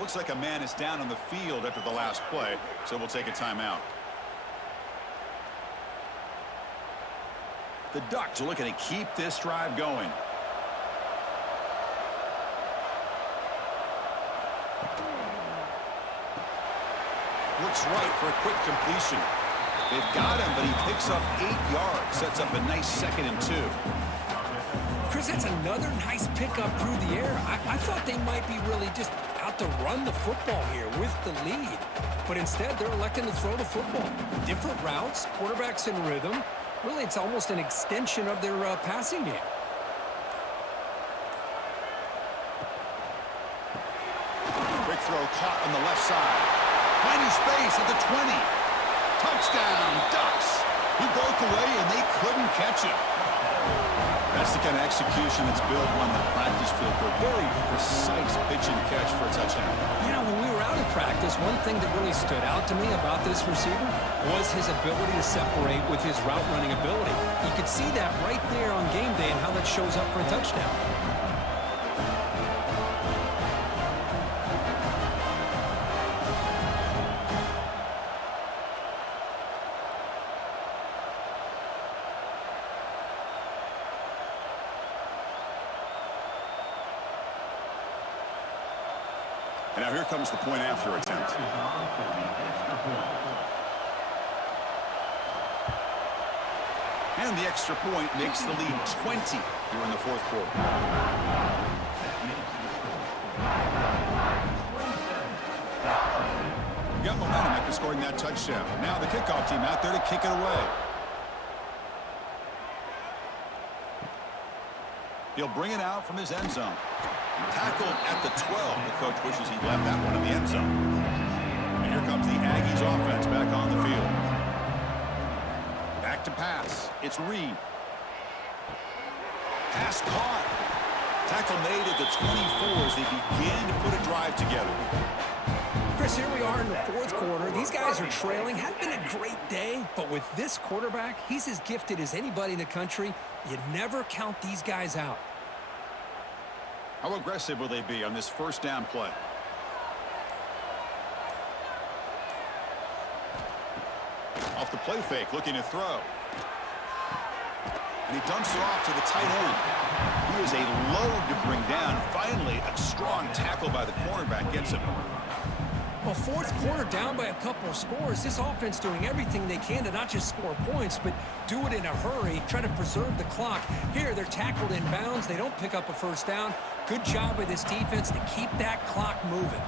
Looks like a man is down on the field after the last play, so we'll take a timeout. The Ducks are looking to keep this drive going. Looks right for a quick completion. They've got him, but he picks up 8 yards. Sets up a nice 2nd and 2. Chris, that's another nice pickup through the air. I thought they might be really just out to run the football here with the lead. But instead, they're electing to throw the football. Different routes, quarterbacks in rhythm. Really, it's almost an extension of their passing game. Quick throw caught on the left side. Finding space at the 20. Touchdown, Ducks. He broke away, and they couldn't catch him. That's the kind of execution that's built on the practice field for a very precise pitch and catch for a touchdown. You know, when we were out of practice, one thing that really stood out to me about this receiver was his ability to separate with his route running ability. You could see that right there on game day and how that shows up for a touchdown. And now here comes the point after attempt. And the extra point makes the lead 20 here in the 4th quarter. Got momentum after scoring that touchdown. Now the kickoff team out there to kick it away. He'll bring it out from his end zone. Tackled at the 12. The coach wishes he left that one in the end zone. And here comes the Aggies offense back on the field. Back to pass. It's Reed. Pass caught. Tackle made at the 24 as they begin to put a drive together. Chris, here we are in the 4th quarter. These guys are trailing. Hadn't been a great day, but with this quarterback, he's as gifted as anybody in the country. You never count these guys out. How aggressive will they be on this 1st down play? Off the play fake, looking to throw. And he dumps it off to the tight end. He is a load to bring down. Finally, a strong tackle by the cornerback gets him. Well, 4th quarter down by a couple of scores. This offense doing everything they can to not just score points, but do it in a hurry, try to preserve the clock. Here, they're tackled in bounds. They don't pick up a 1st down. Good job by this defense to keep that clock moving.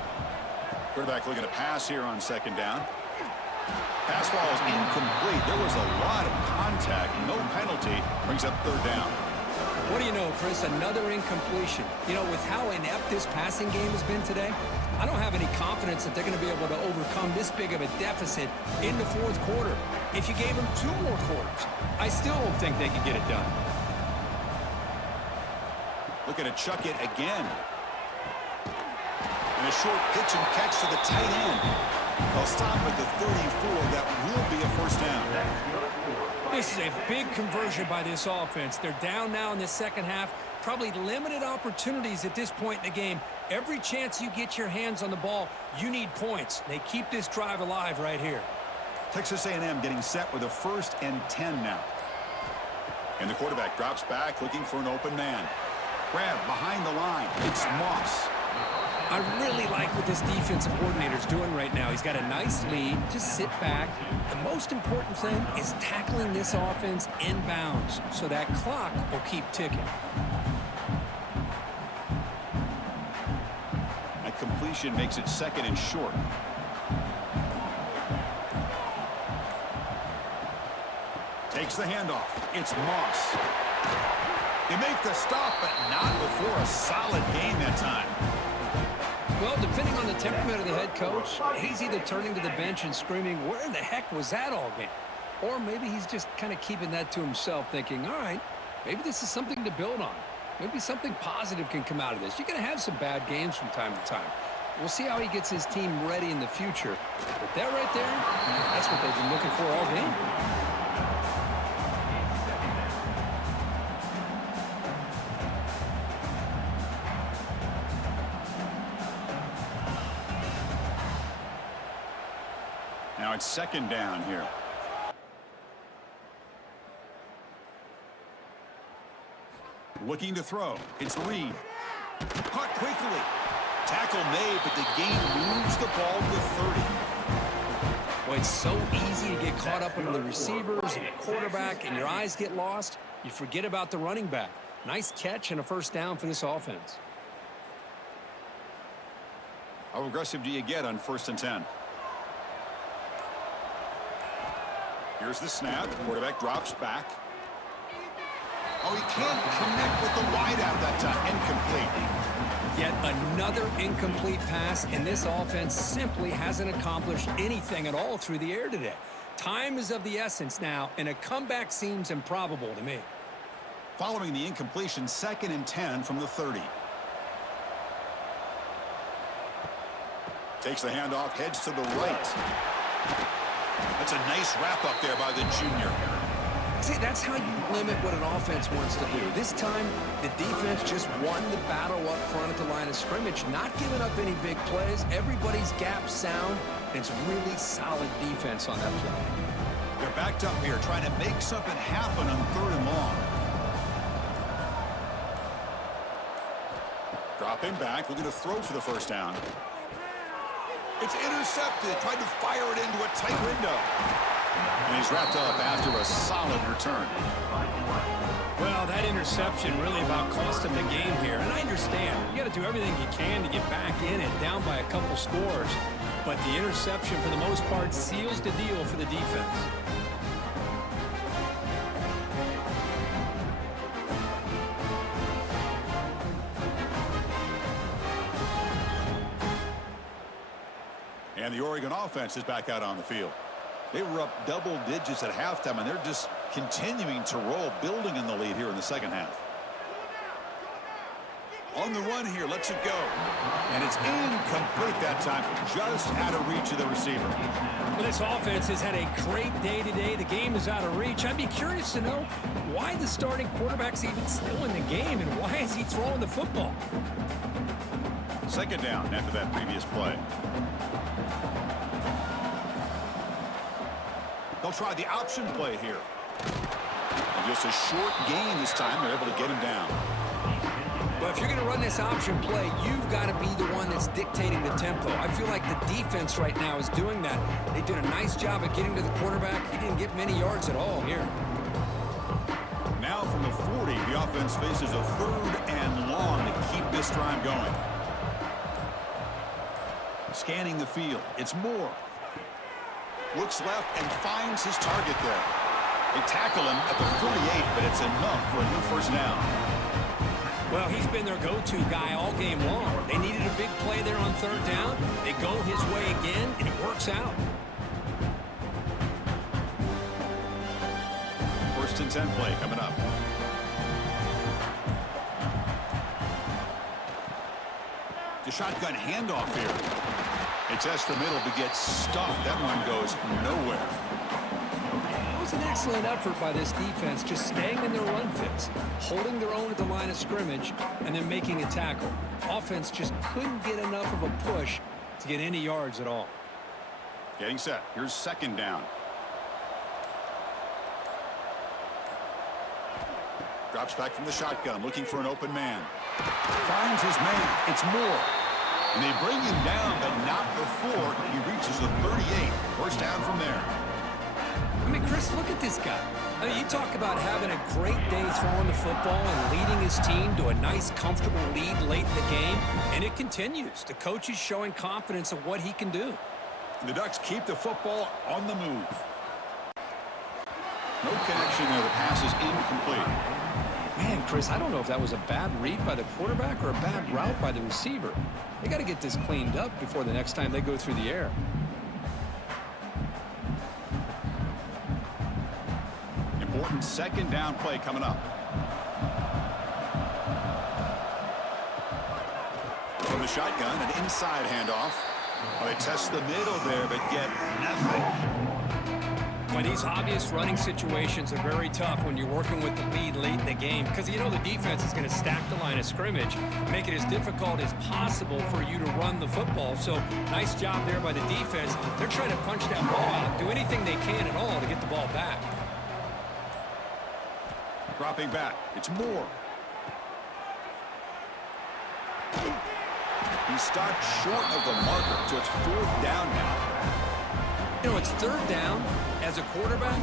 Quarterback looking to pass here on 2nd down. Pass ball is incomplete. There was a lot of contact. No penalty. Brings up 3rd down. What do you know, Chris? Another incompletion. You know, with how inept this passing game has been today, I don't have any confidence that they're going to be able to overcome this big of a deficit in the 4th quarter. If you gave them 2 more quarters, I still don't think they could get it done. Looking to chuck it again. And a short pitch and catch to the tight end. They'll stop at the 34. That will be a 1st down. This is a big conversion by this offense. They're down now in the 2nd half. Probably limited opportunities at this point in the game. Every chance you get your hands on the ball, you need points. They keep this drive alive right here. Texas A&M getting set with a 1st and 10 now. And the quarterback drops back looking for an open man. Grab behind the line. It's Moss. I really like what this defensive coordinator's doing right now. He's got a nice lead. Just sit back. The most important thing is tackling this offense in bounds so that clock will keep ticking. That completion makes it 2nd and short. Takes the handoff. It's Moss. They make the stop, but not before a solid gain that time. Well, depending on the temperament of the head coach, he's either turning to the bench and screaming, where in the heck was that all game? Or maybe he's just kind of keeping that to himself, thinking, all right, maybe this is something to build on. Maybe something positive can come out of this. You're going to have some bad games from time to time. We'll see how he gets his team ready in the future. But that right there, that's what they've been looking for all game. Now it's 2nd down here. Looking to throw. It's Reed. Caught quickly. Tackle made, but the gain moves the ball to 30. Well, it's so easy to get caught up in the receivers and the quarterback, and your eyes get lost. You forget about the running back. Nice catch and a first down for this offense. How aggressive do you get on 1st and 10? Here's the snap. Quarterback drops back. Oh, he can't connect with the wideout that time. Incomplete. Yet another incomplete pass, and this offense simply hasn't accomplished anything at all through the air today. Time is of the essence now, and a comeback seems improbable to me. Following the incompletion, 2nd and 10 from the 30. Takes the handoff, heads to the right. That's a nice wrap up there by the junior. See, that's how you limit what an offense wants to do. This time, the defense just won the battle up front at the line of scrimmage, not giving up any big plays. Everybody's gap sound, and it's really solid defense on that play. They're backed up here, trying to make something happen on 3rd and long. Dropping back, looking to throw for the first down. It's intercepted, tried to fire it into a tight window. And he's wrapped up after a solid return. Well, that interception really about cost him the game here. And I understand. You got to do everything you can to get back in it, down by a couple scores. But the interception, for the most part, seals the deal for the defense. And the Oregon offense is back out on the field. They were up double digits at halftime, and they're just continuing to roll, building in the lead here in the second half. On the run here, lets it go. And it's incomplete that time, just out of reach of the receiver. Well, this offense has had a great day today. The game is out of reach. I'd be curious to know why the starting quarterback's even still in the game, and why is he throwing the football? 2nd down after that previous play. They'll try the option play here. And just a short gain this time. They're able to get him down. But if you're going to run this option play, you've got to be the one that's dictating the tempo. I feel like the defense right now is doing that. They did a nice job of getting to the quarterback. He didn't get many yards at all here. Now from the 40, the offense faces a 3rd and long to keep this drive going. Scanning the field. It's Moore. Looks left and finds his target there. They tackle him at the 48, but it's enough for a new first down. Well, he's been their go-to guy all game long. They needed a big play there on 3rd down. They go his way again, and it works out. 1st and 10 play coming up. The shotgun handoff here. It tests the middle but gets stuffed. That one goes nowhere. It was an excellent effort by this defense, just staying in their run fits, holding their own at the line of scrimmage, and then making a tackle. Offense just couldn't get enough of a push to get any yards at all. Getting set. Here's 2nd down. Drops back from the shotgun, looking for an open man. Finds his man. It's Moore. And they bring him down, but not before he reaches the 38. First down from there. I mean, Chris, look at this guy. I mean, you talk about having a great day throwing the football and leading his team to a nice, comfortable lead late in the game, and it continues. The coach is showing confidence of what he can do. The Ducks keep the football on the move. No connection there. The pass is incomplete. Man, Chris, I don't know if that was a bad read by the quarterback or a bad route by the receiver. They got to get this cleaned up before the next time they go through the air. Important 2nd down play coming up. From the shotgun, an inside handoff. Well, they test the middle there, but get nothing. Well, these obvious running situations are very tough when you're working with the lead late in the game, because you know the defense is going to stack the line of scrimmage, make it as difficult as possible for you to run the football. So nice job there by the defense. They're trying to punch that ball out, do anything they can at all to get the ball back. Dropping back. It's Moore. He stopped short of the marker, so it's 4th down now. You know, it's 3rd down. As a quarterback,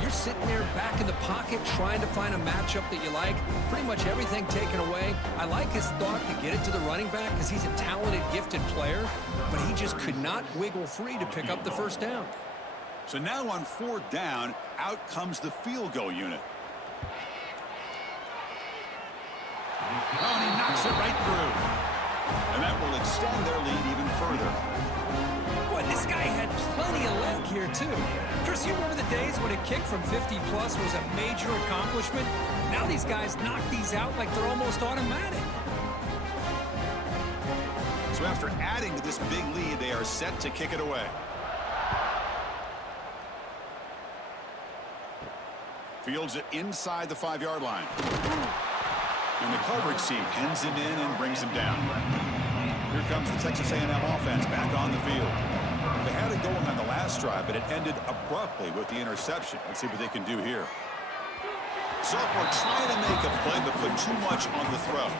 you're sitting there back in the pocket trying to find a matchup that you like. Pretty much everything taken away. I like his thought to get it to the running back because he's a talented, gifted player, but he just could not wiggle free to pick up the 1st down. So now on 4th down, out comes the field goal unit. Oh, and he knocks it right through. And that will extend their lead even further. Boy, this guy had plenty of leg here, too. Chris, you remember the days when a kick from 50-plus was a major accomplishment? Now these guys knock these out like they're almost automatic. So after adding to this big lead, they are set to kick it away. Fields it inside the 5-yard line. And the coverage team pins him in and brings him down. Here comes the Texas A&M offense back on the field. They had it going on the last drive, but it ended abruptly with the interception. Let's see what they can do here. So we're trying to make a play, but put too much on the throw.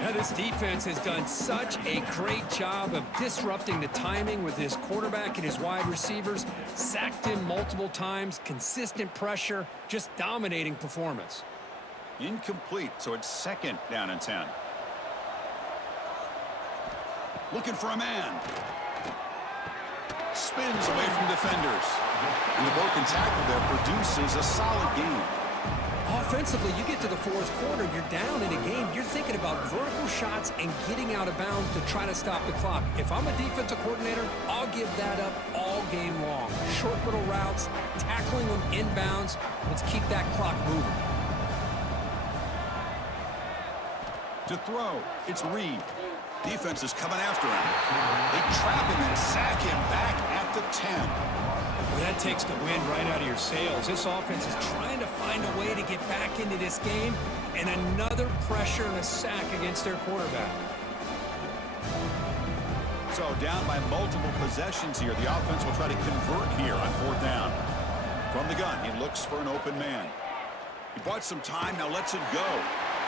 Yeah, this defense has done such a great job of disrupting the timing with his quarterback and his wide receivers. Sacked him multiple times, consistent pressure, just dominating performance. Incomplete, so it's 2nd down and 10. Looking for a man. Spins away from defenders. And the broken tackle there produces a solid game. Offensively, you get to the 4th quarter, you're down in a game. You're thinking about vertical shots and getting out of bounds to try to stop the clock. If I'm a defensive coordinator, I'll give that up all game long. Short little routes, tackling them inbounds. Let's keep that clock moving. To throw, it's Reed. Defense is coming after him. They trap him and sack him back at the 10. Well, that takes the wind right out of your sails. This offense is trying to find a way to get back into this game, and another pressure and a sack against their quarterback. So down by multiple possessions here. The offense will try to convert here on 4th down. From the gun, he looks for an open man. He bought some time, now lets it go.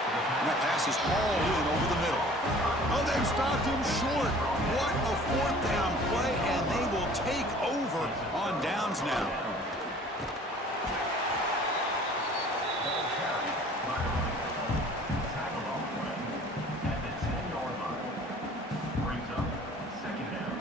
And that pass is hauled in over the middle. Oh, they've stopped him short. What a 4th down play, and they will take over on downs now. At the 10-yard line. Brings up 2nd down.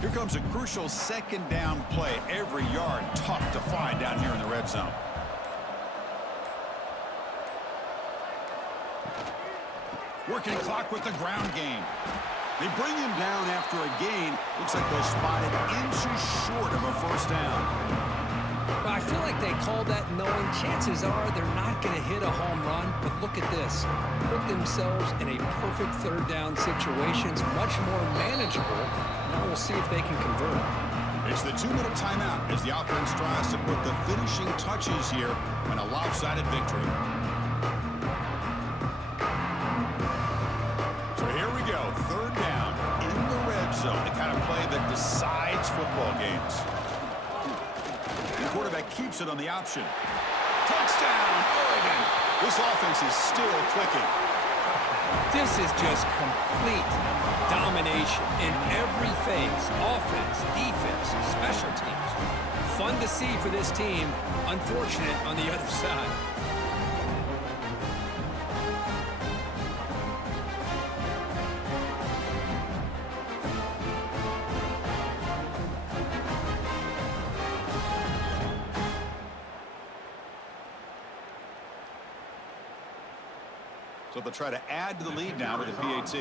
Here comes a crucial 2nd down play. Every yard tough to find down here in the red zone. Working clock with the ground game. They bring him down after a gain. Looks like they're spotted inches short of a 1st down. Well, I feel like they called that knowing chances are they're not going to hit a home run. But look at this. Put themselves in a perfect 3rd down situation. It's much more manageable. Now we'll see if they can convert. It's the 2-minute timeout as the offense tries to put the finishing touches here on a lopsided victory. So here we go, 3rd down in the red zone, the kind of play that decides football games. The quarterback keeps it on the option. Touchdown, Oregon! This offense is still clicking. This is just complete domination in every phase. Offense, defense, special teams. Fun to see for this team. Unfortunate on the other side. So they'll try to add to the lead now with the PAT.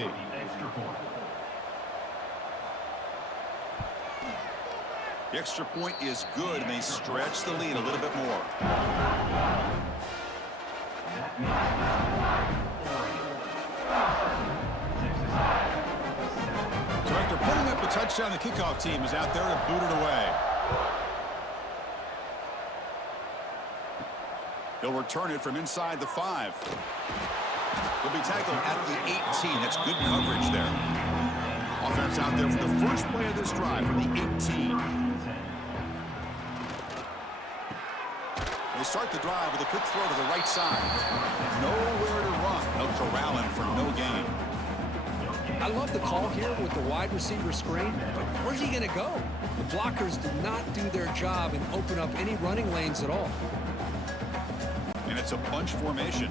The extra point is good, and they stretch the lead a little bit more. So after putting up a touchdown, the kickoff team is out there to boot it away. He'll return it from inside the 5. He'll be tackled at the 18. That's good coverage there. Offense out there for the first play of this drive from the 18. They To start the drive with a quick throw to the right side. Nowhere to run. No corralling for no gain. I love the call here with the wide receiver screen, but where's he going to go? The blockers do not do their job and open up any running lanes at all. And it's a bunch formation.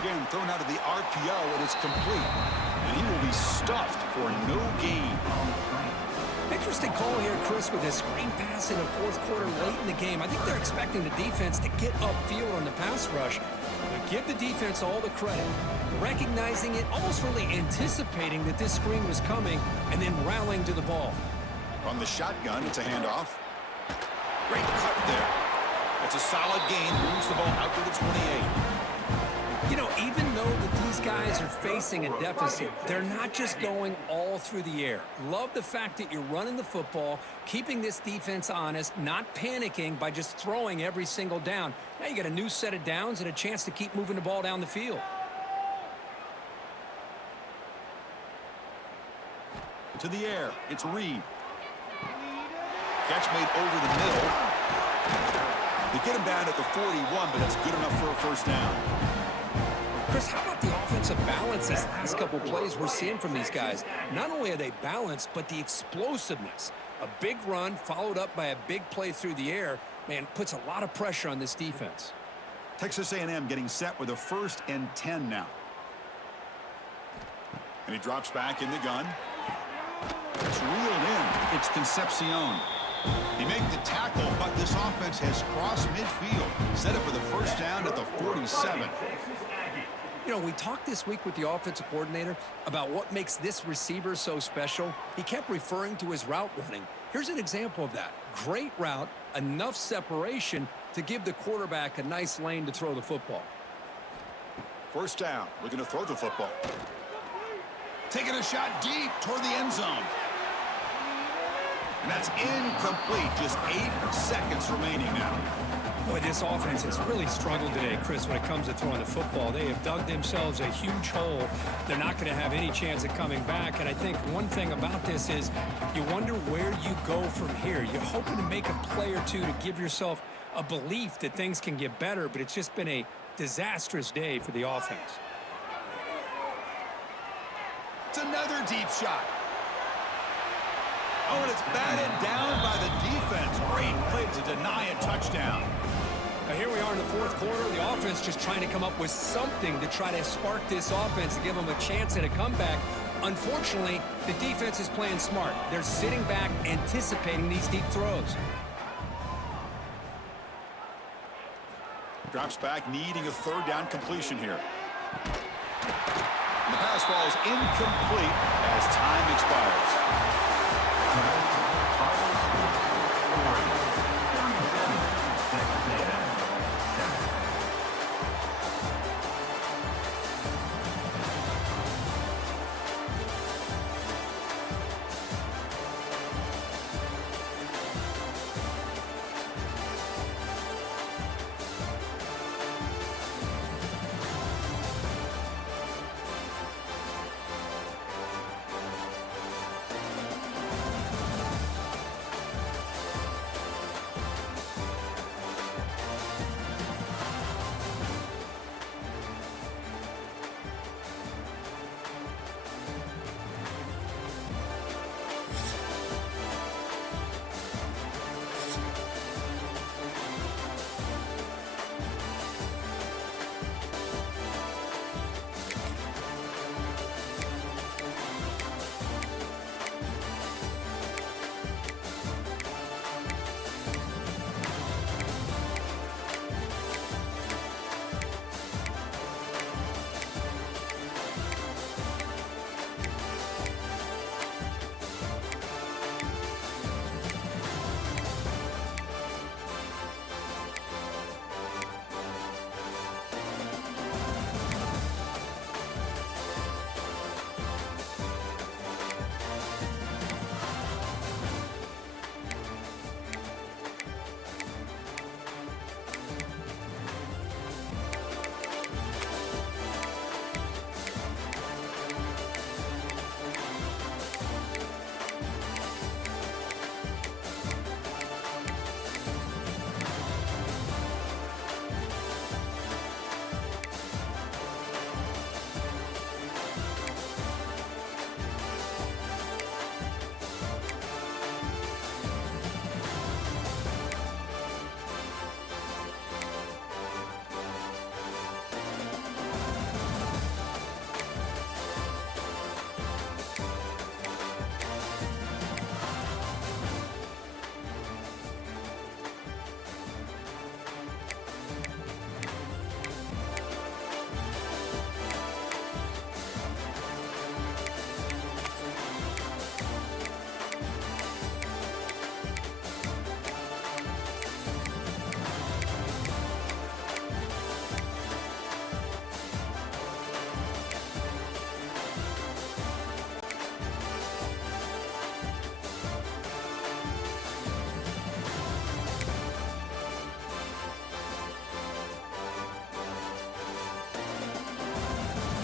Again, thrown out of the RPO, and it's complete. And he will be stuffed for no gain. Interesting call here, Chris, with this screen pass in the fourth quarter late in the game. I think they're expecting the defense to get upfield on the pass rush. But give the defense all the credit. Recognizing it, almost really anticipating that this screen was coming, and then rallying to the ball. From the shotgun, it's a handoff. Great cut there. It's a solid gain. Moves the ball out to the 28. You know, even though that these guys are facing a deficit, they're not just going all through the air. Love the fact that you're running the football, keeping this defense honest, not panicking by just throwing every single down. Now you got a new set of downs and a chance to keep moving the ball down the field. To the air, it's Reed. Catch made over the middle. They get him down at the 41, but that's good enough for a first down. Chris, how about the offensive balance these last couple plays we're seeing from these guys? Not only are they balanced, but the explosiveness. A big run followed up by a big play through the air, man, puts a lot of pressure on this defense. Texas A&M getting set with a 1st and 10 now. And he drops back in the gun. It's reeled in. It's Concepcion. He made the tackle, but this offense has crossed midfield. Set up for the first down at the 47. You know, we talked this week with the offensive coordinator about what makes this receiver so special. He kept referring to his route running. Here's an example of that. Great route, enough separation to give the quarterback a nice lane to throw the football. First down, looking to throw the football. Taking a shot deep toward the end zone. And that's incomplete. Just 8 seconds remaining now. Boy, this offense has really struggled today, Chris, when it comes to throwing the football. They have dug themselves a huge hole. They're not going to have any chance of coming back. And I think one thing about this is you wonder where you go from here. You're hoping to make a play or two to give yourself a belief that things can get better, but it's just been a disastrous day for the offense. It's another deep shot. Oh, and it's batted down by the defense. Great play to deny a touchdown. Now here we are in the fourth quarter. The offense just trying to come up with something to try to spark this offense and give them a chance at a comeback. Unfortunately, the defense is playing smart. They're sitting back, anticipating these deep throws. Drops back, needing a 3rd down completion here. The pass falls incomplete as time expires.